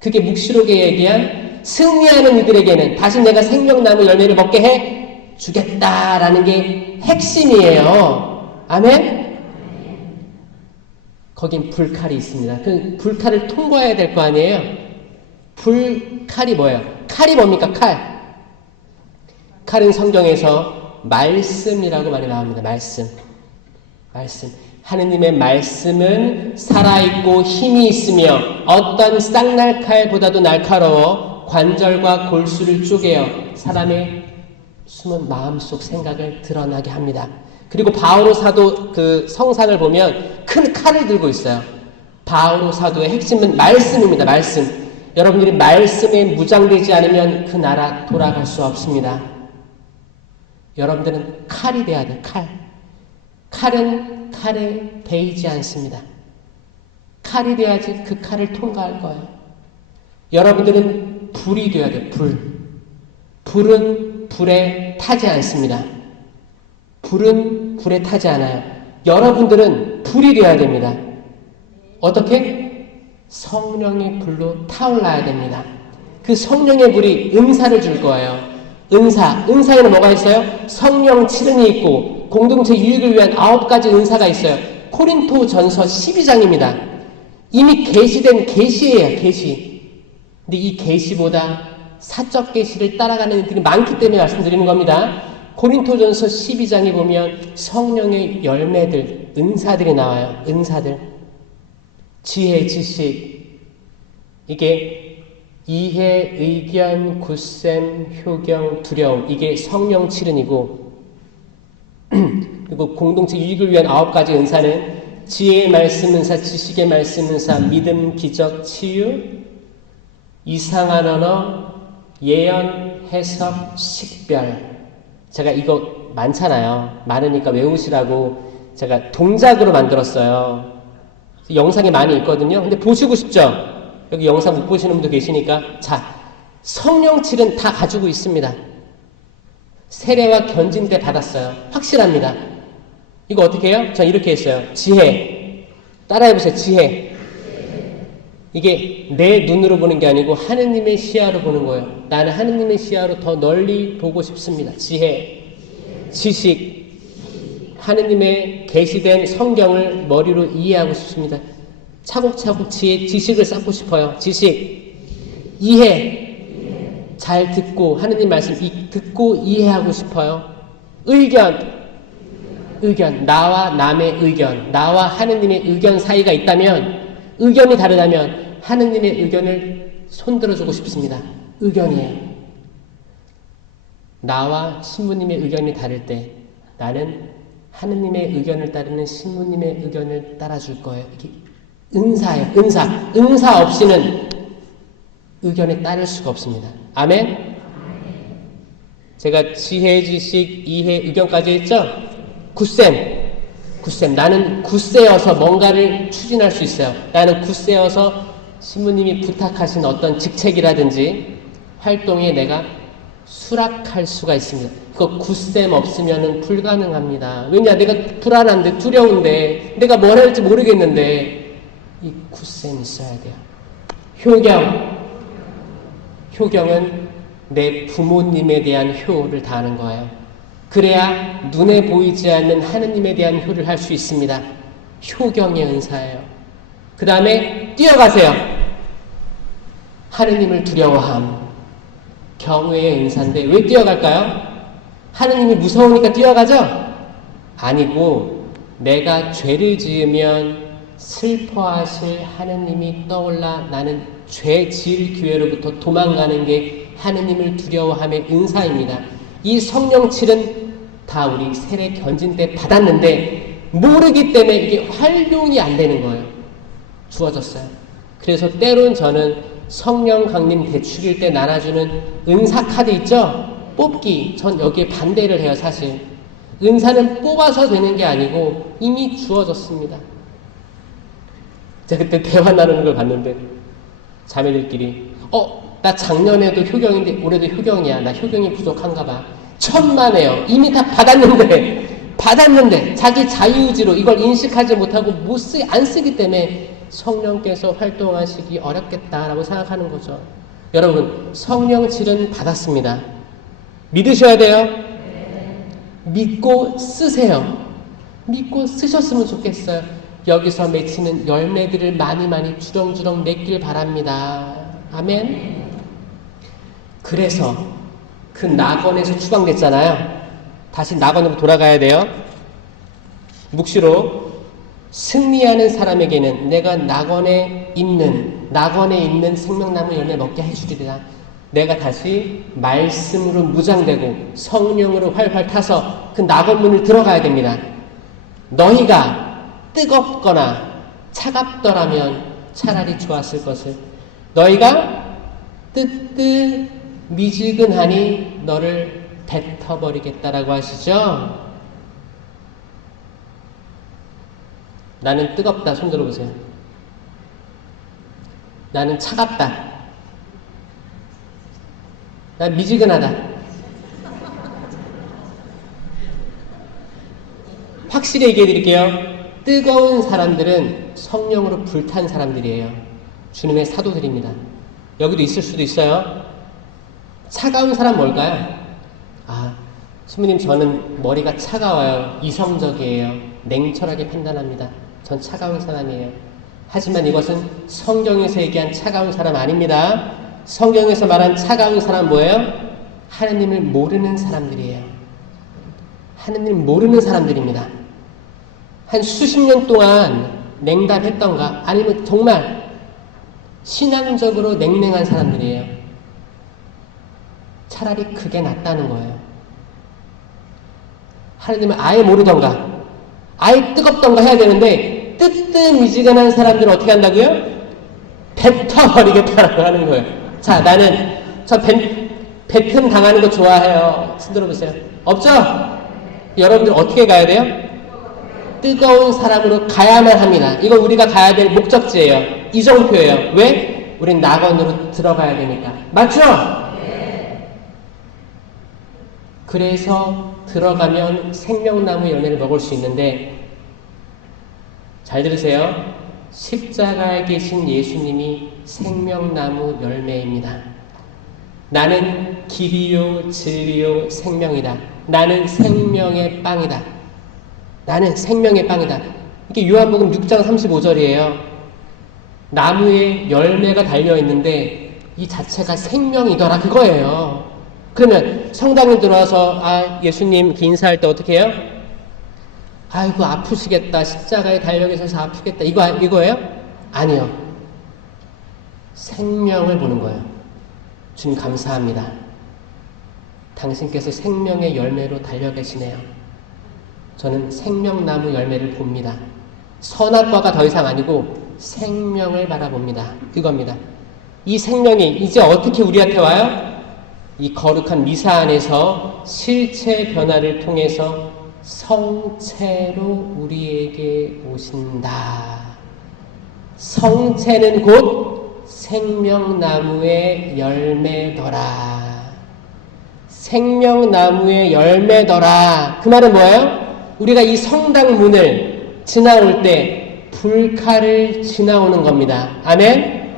그게 묵시록에 얘기한 승리하는 이들에게는 다시 내가 생명나무 열매를 먹게 해 주겠다라는 게 핵심이에요. 아멘? 거긴 불칼이 있습니다. 그 불칼을 통과해야 될 거 아니에요? 불칼이 뭐예요? 칼이 뭡니까? 칼. 칼은 성경에서 말씀이라고 많이 나옵니다. 말씀. 하느님의 말씀은 살아있고 힘이 있으며 어떤 쌍날칼보다도 날카로워 관절과 골수를 쪼개어 사람의 숨은 마음속 생각을 드러나게 합니다. 그리고 바오로 사도 그 성산을 보면 큰 칼을 들고 있어요. 바오로 사도의 핵심은 말씀입니다. 말씀. 여러분들이 말씀에 무장되지 않으면 그 나라 돌아갈 수 없습니다. 여러분들은 칼이 돼야 돼요. 칼. 칼은 칼에 베이지 않습니다. 칼이 돼야지 그 칼을 통과할 거예요. 여러분들은 불이 돼야 돼요. 불. 불은 불에 타지 않습니다. 불은 불에 타지 않아요. 여러분들은 불이 되어야 됩니다. 어떻게? 성령의 불로 타올라야 됩니다. 그 성령의 불이 은사를 줄 거예요. 은사에는 뭐가 있어요? 성령 칠은이 있고 공동체 유익을 위한 9가지 은사가 있어요. 코린토전서 12장입니다. 이미 계시된 계시예요. 계시. 근데 이 계시보다 사적 계시를 따라가는 일들이 많기 때문에 말씀드리는 겁니다. 고린토전서 12장에 보면 성령의 열매들, 은사들이 나와요. 은사들. 지혜, 지식. 이게 이해, 의견, 굳셈, 효경, 두려움. 이게 성령 칠은이고 그리고 공동체 유익을 위한 9가지 은사는 지혜의 말씀 은사, 지식의 말씀 은사, 믿음, 기적, 치유, 이상한 언어, 예언, 해석, 식별. 제가 이거 많잖아요. 많으니까 외우시라고 제가 동작으로 만들었어요. 영상이 많이 있거든요. 근데 보시고 싶죠? 여기 영상 못 보시는 분도 계시니까. 자, 성령칠은 다 가지고 있습니다. 세례와 견진 때 받았어요. 확실합니다. 이거 어떻게 해요? 전 이렇게 했어요. 지혜. 따라해보세요. 지혜. 이게 내 눈으로 보는 게 아니고 하느님의 시야로 보는 거예요. 나는 하느님의 시야로 더 널리 보고 싶습니다. 지혜, 지식, 하느님의 계시된 성경을 머리로 이해하고 싶습니다. 차곡차곡 지식을 쌓고 싶어요. 지식, 이해, 잘 듣고 하느님 말씀 듣고 이해하고 싶어요. 의견, 나와 남의 의견, 나와 하느님의 의견 사이가 있다면, 의견이 다르다면 하느님의 의견을 손들어주고 싶습니다. 의견이에요. 나와 신부님의 의견이 다를 때 나는 하느님의 의견을 따르는 신부님의 의견을 따라줄 거예요. 이게 은사예요. 은사 없이는 의견에 따를 수가 없습니다. 아멘? 제가 지혜, 지식, 이해, 의견까지 했죠? 굳셈. 나는 굳세어서 뭔가를 추진할 수 있어요. 나는 굳세어서 신부님이 부탁하신 어떤 직책이라든지 활동에 내가 수락할 수가 있습니다. 그거 굳셈 없으면 불가능합니다. 왜냐? 내가 불안한데, 두려운데, 내가 뭘 할지 모르겠는데, 이 굳셈이 있어야 돼요. 효경은 내 부모님에 대한 효를 다하는 거예요. 그래야 눈에 보이지 않는 하느님에 대한 효를 할 수 있습니다. 효경의 은사예요. 그 다음에 뛰어가세요. 하느님을 두려워함. 경외의 은사인데 왜 뛰어갈까요? 하느님이 무서우니까 뛰어가죠? 아니고 내가 죄를 지으면 슬퍼하실 하느님이 떠올라 나는 죄 지을 기회로부터 도망가는 게 하느님을 두려워함의 은사입니다. 이 성령칠은 다 우리 세례 견진 때 받았는데 모르기 때문에 이게 활용이 안 되는 거예요. 주어졌어요. 그래서 때론 저는 성령 강림 대축일 때 나눠주는 은사 카드 있죠? 뽑기. 전 여기에 반대를 해요, 사실. 은사는 뽑아서 되는 게 아니고 이미 주어졌습니다. 제가 그때 대화 나누는 걸 봤는데 자매들끼리 나 작년에도 효경인데 올해도 효경이야. 나 효경이 부족한가 봐. 천만에요. 이미 다 받았는데 자기 자유의지로 이걸 인식하지 못하고 안 쓰기 때문에 성령께서 활동하시기 어렵겠다라고 생각하는 거죠. 여러분, 성령칠은 받았습니다. 믿으셔야 돼요. 믿고 쓰세요. 믿고 쓰셨으면 좋겠어요. 여기서 맺히는 열매들을 많이 주렁주렁 맺길 바랍니다. 아멘. 그래서 그 낙원에서 추방됐잖아요. 다시 낙원으로 돌아가야 돼요. 묵시로 승리하는 사람에게는 내가 낙원에 있는 생명나무 열매 먹게 해주리라. 내가 다시 말씀으로 무장되고 성령으로 활활 타서 그 낙원문을 들어가야 됩니다. 너희가 뜨겁거나 차갑더라면 차라리 좋았을 것을. 너희가 미지근하니 너를 뱉어버리겠다라고 하시죠. 나는 뜨겁다. 손 들어보세요. 나는 차갑다. 난 미지근하다. 확실히 얘기해 드릴게요. 뜨거운 사람들은 성령으로 불탄 사람들이에요. 주님의 사도들입니다. 여기도 있을 수도 있어요. 차가운 사람 뭘까요? 신부님 저는 머리가 차가워요. 이성적이에요. 냉철하게 판단합니다. 전 차가운 사람이에요. 하지만 이것은 성경에서 얘기한 차가운 사람 아닙니다. 성경에서 말한 차가운 사람 뭐예요? 하느님을 모르는 사람들이에요. 하느님을 모르는 사람들입니다. 한 수십 년 동안 냉담했던가 아니면 정말 신앙적으로 냉랭한 사람들이에요. 차라리 그게 낫다는 거예요. 하느님을 아예 모르던가 아예 뜨겁던가 해야 되는데 뜨뜻미지근한 사람들은 어떻게 한다고요? 뱉어버리겠다라고 하는 거예요. 자, 나는 저 뱉음 당하는 거 좋아해요. 손 들어보세요. 없죠? 여러분들 어떻게 가야 돼요? 뜨거운 사람으로 가야만 합니다. 이건 우리가 가야 될 목적지예요. 이정표예요. 왜? 우린 낙원으로 들어가야 되니까. 맞죠? 그래서 들어가면 생명나무 열매를 먹을 수 있는데 잘 들으세요. 십자가에 계신 예수님이 생명나무 열매입니다. 나는 길이요 진리요 생명이다. 나는 생명의 빵이다. 나는 생명의 빵이다. 이게 요한복음 6장 35절이에요. 나무에 열매가 달려있는데 이 자체가 생명이더라 그거예요. 그러면 성당에 들어와서 예수님 인사할 때 어떻게 해요? 아이고 아프시겠다. 십자가에 달려 계셔서 아프겠다. 이거예요? 아니요. 생명을 보는 거예요. 주님 감사합니다. 당신께서 생명의 열매로 달려 계시네요. 저는 생명나무 열매를 봅니다. 선악과가 더 이상 아니고 생명을 바라봅니다. 그겁니다. 이 생명이 이제 어떻게 우리한테 와요? 이 거룩한 미사 안에서 실체 변화를 통해서 성체로 우리에게 오신다. 성체는 곧 생명나무의 열매더라. 생명나무의 열매더라. 그 말은 뭐예요? 우리가 이 성당 문을 지나올 때 불칼을 지나오는 겁니다. 아멘?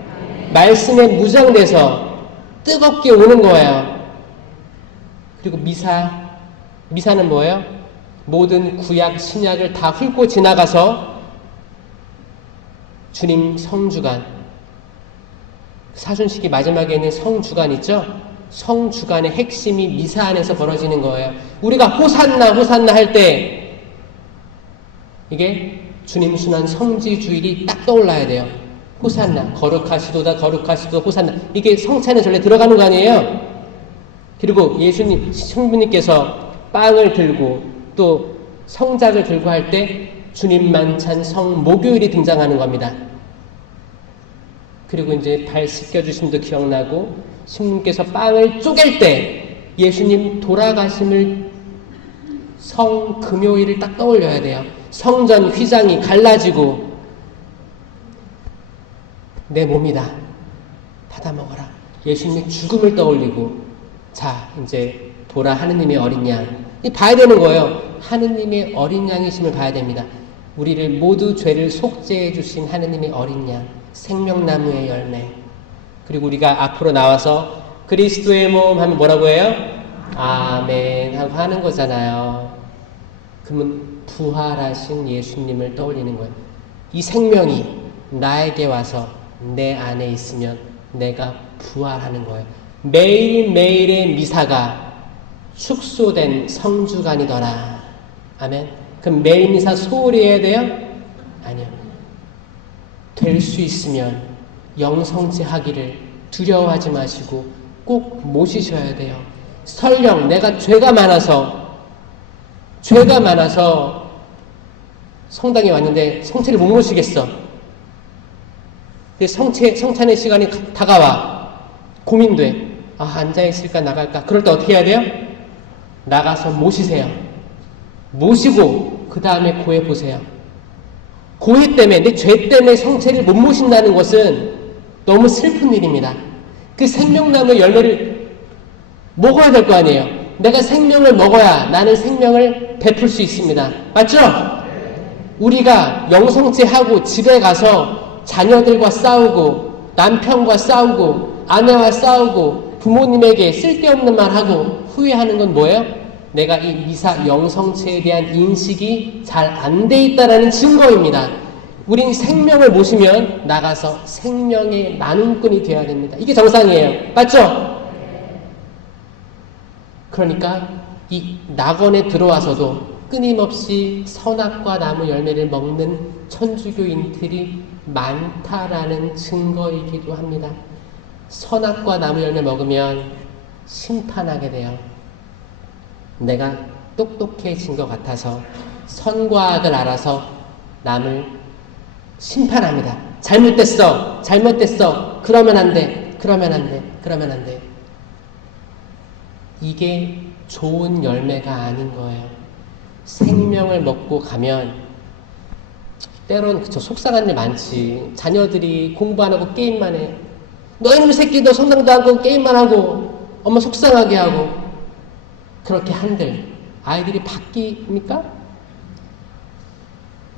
말씀에 무장돼서 뜨겁게 오는 거예요. 그리고 미사는 뭐예요? 모든 구약, 신약을 다 훑고 지나가서 주님 성주간, 사순식이 마지막에 있는 성주간 있죠? 성주간의 핵심이 미사 안에서 벌어지는 거예요. 우리가 호산나 호산나 할 때 이게 주님 순환 성지주일이 딱 떠올라야 돼요. 호산나, 거룩하시도다 거룩하시도 호산나. 이게 성찬에 전에 들어가는 거 아니에요? 그리고 예수님, 성부님께서 빵을 들고 또 성작을 들고 할 때 주님 만찬 성목요일이 등장하는 겁니다. 그리고 이제 발 씻겨주심도 기억나고 신부님께서 빵을 쪼갤 때 예수님 돌아가심을 성금요일을 딱 떠올려야 돼요. 성전 휘장이 갈라지고 내 몸이다. 받아 먹어라. 예수님의 죽음을 떠올리고 자 이제 보라 하느님의 어린 양. 봐야 되는 거예요. 하느님의 어린 양이심을 봐야 됩니다. 우리를 모두 죄를 속죄해 주신 하느님의 어린 양. 생명나무의 열매. 그리고 우리가 앞으로 나와서 그리스도의 몸 하면 뭐라고 해요? 아멘 하고 하는 거잖아요. 그러면 부활하신 예수님을 떠올리는 거예요. 이 생명이 나에게 와서 내 안에 있으면 내가 부활하는 거예요. 매일매일의 미사가 축소된 성주간이더라. 아멘. 그럼 매일 미사 소홀히 해야 돼요? 아니요. 될 수 있으면 영성제하기를 두려워하지 마시고 꼭 모시셔야 돼요. 설령 내가 죄가 많아서 성당에 왔는데 성체를 못 모시겠어. 성찬의 시간이 다가와. 고민돼. 앉아있을까 나갈까. 그럴 때 어떻게 해야 돼요? 나가서 모시세요. 모시고 그 다음에 고해 보세요. 고해 때문에 내 죄 때문에 성체를 못 모신다는 것은 너무 슬픈 일입니다. 그 생명나무 열매를 먹어야 될 거 아니에요. 내가 생명을 먹어야 나는 생명을 베풀 수 있습니다. 맞죠? 우리가 영성제하고 집에 가서 자녀들과 싸우고 남편과 싸우고 아내와 싸우고 부모님에게 쓸데없는 말하고 후회하는 건 뭐예요? 내가 이 미사 영성체에 대한 인식이 잘 안 돼 있다라는 증거입니다. 우린 생명을 모시면 나가서 생명의 나눔꾼이 되어야 됩니다. 이게 정상이에요. 맞죠? 그러니까 이 낙원에 들어와서도 끊임없이 선악과 나무 열매를 먹는 천주교인들이 많다라는 증거이기도 합니다. 선악과 나무 열매 먹으면 심판하게 돼요. 내가 똑똑해진 것 같아서 선과 악을 알아서 남을 심판합니다. 잘못됐어. 그러면 안 돼. 그러면 안 돼. 이게 좋은 열매가 아닌 거예요. 생명을 먹고 가면 때로는 속상한 일 많지. 자녀들이 공부 안 하고 게임만 해. 너 이놈의 새끼 너 성당도 안 가고 게임만 하고 엄마 속상하게 하고 그렇게 한들 아이들이 바뀝니까?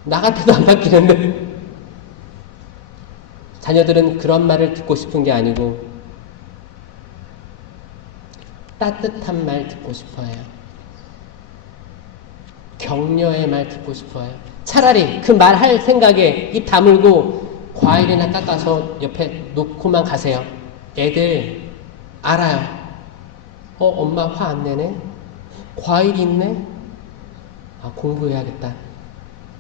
나 같아도 안 바뀌는데 자녀들은 그런 말을 듣고 싶은 게 아니고 따뜻한 말 듣고 싶어요. 격려의 말 듣고 싶어요. 차라리 그 말 할 생각에 입 다물고 과일이나 깎아서 옆에 놓고만 가세요. 애들 알아요. 엄마 화 안 내네? 과일이 있네? 공부해야겠다.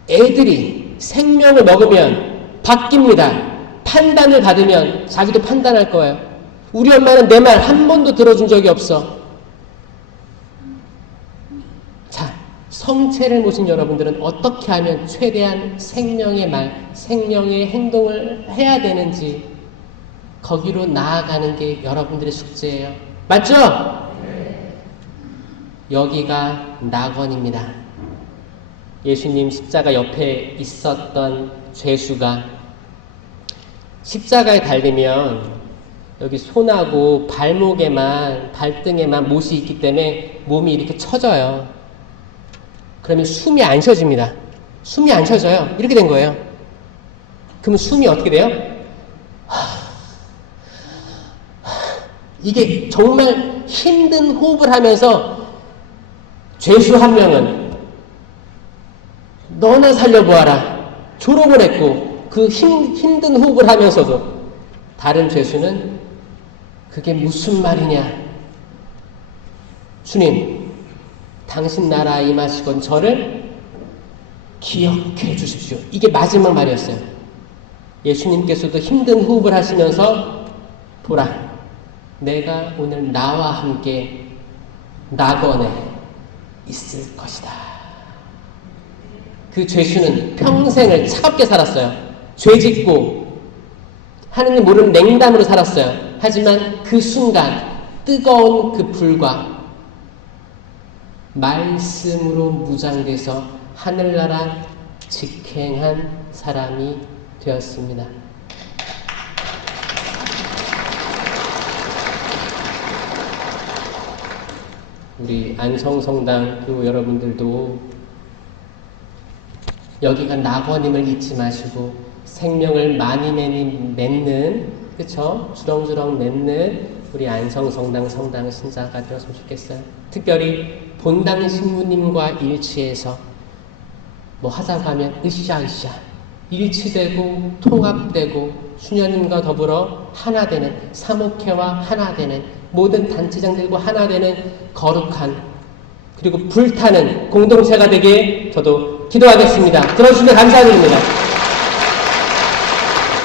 애들이 생명을 먹으면 바뀝니다. 판단을 받으면 자기도 판단할 거예요. 우리 엄마는 내 말 한 번도 들어준 적이 없어. 자, 성체를 모신 여러분들은 어떻게 하면 최대한 생명의 말, 생명의 행동을 해야 되는지 거기로 나아가는 게 여러분들의 숙제예요. 맞죠? 여기가 낙원입니다. 예수님 십자가 옆에 있었던 죄수가 십자가에 달리면 여기 손하고 발목에만, 발등에만 못이 있기 때문에 몸이 이렇게 처져요. 그러면 숨이 안 쉬어집니다. 숨이 안 쉬어져요. 이렇게 된 거예요. 그러면 숨이 어떻게 돼요? 이게 정말 힘든 호흡을 하면서 죄수 한 명은 너나 살려보아라. 조롱을 했고 그 힘든 호흡을 하면서도 다른 죄수는 그게 무슨 말이냐. 주님, 당신 나라에 임하시건 저를 기억해 주십시오. 이게 마지막 말이었어요. 예수님께서도 힘든 호흡을 하시면서 보라, 내가 오늘 나와 함께 낙원에 있을 것이다. 그 죄수는 평생을 차갑게 살았어요. 죄짓고 하느님 모르는 냉담으로 살았어요. 하지만 그 순간 뜨거운 그 불과 말씀으로 무장돼서 하늘나라 직행한 사람이 되었습니다. 우리 안성성당 교우 여러분들도 여기가 낙원임을 잊지 마시고 생명을 많이 맺는, 그쵸? 주렁주렁 맺는 우리 안성성당 성당 신자가 되었으면 좋겠어요. 특별히 본당 신부님과 일치해서 뭐 하자고 하면 으쌰으쌰 일치되고 통합되고 수녀님과 더불어 하나 되는, 사목회와 하나 되는, 모든 단체장들과 하나 되는 거룩한 그리고 불타는 공동체가 되기에 저도 기도하겠습니다. 들어주시면 감사드립니다.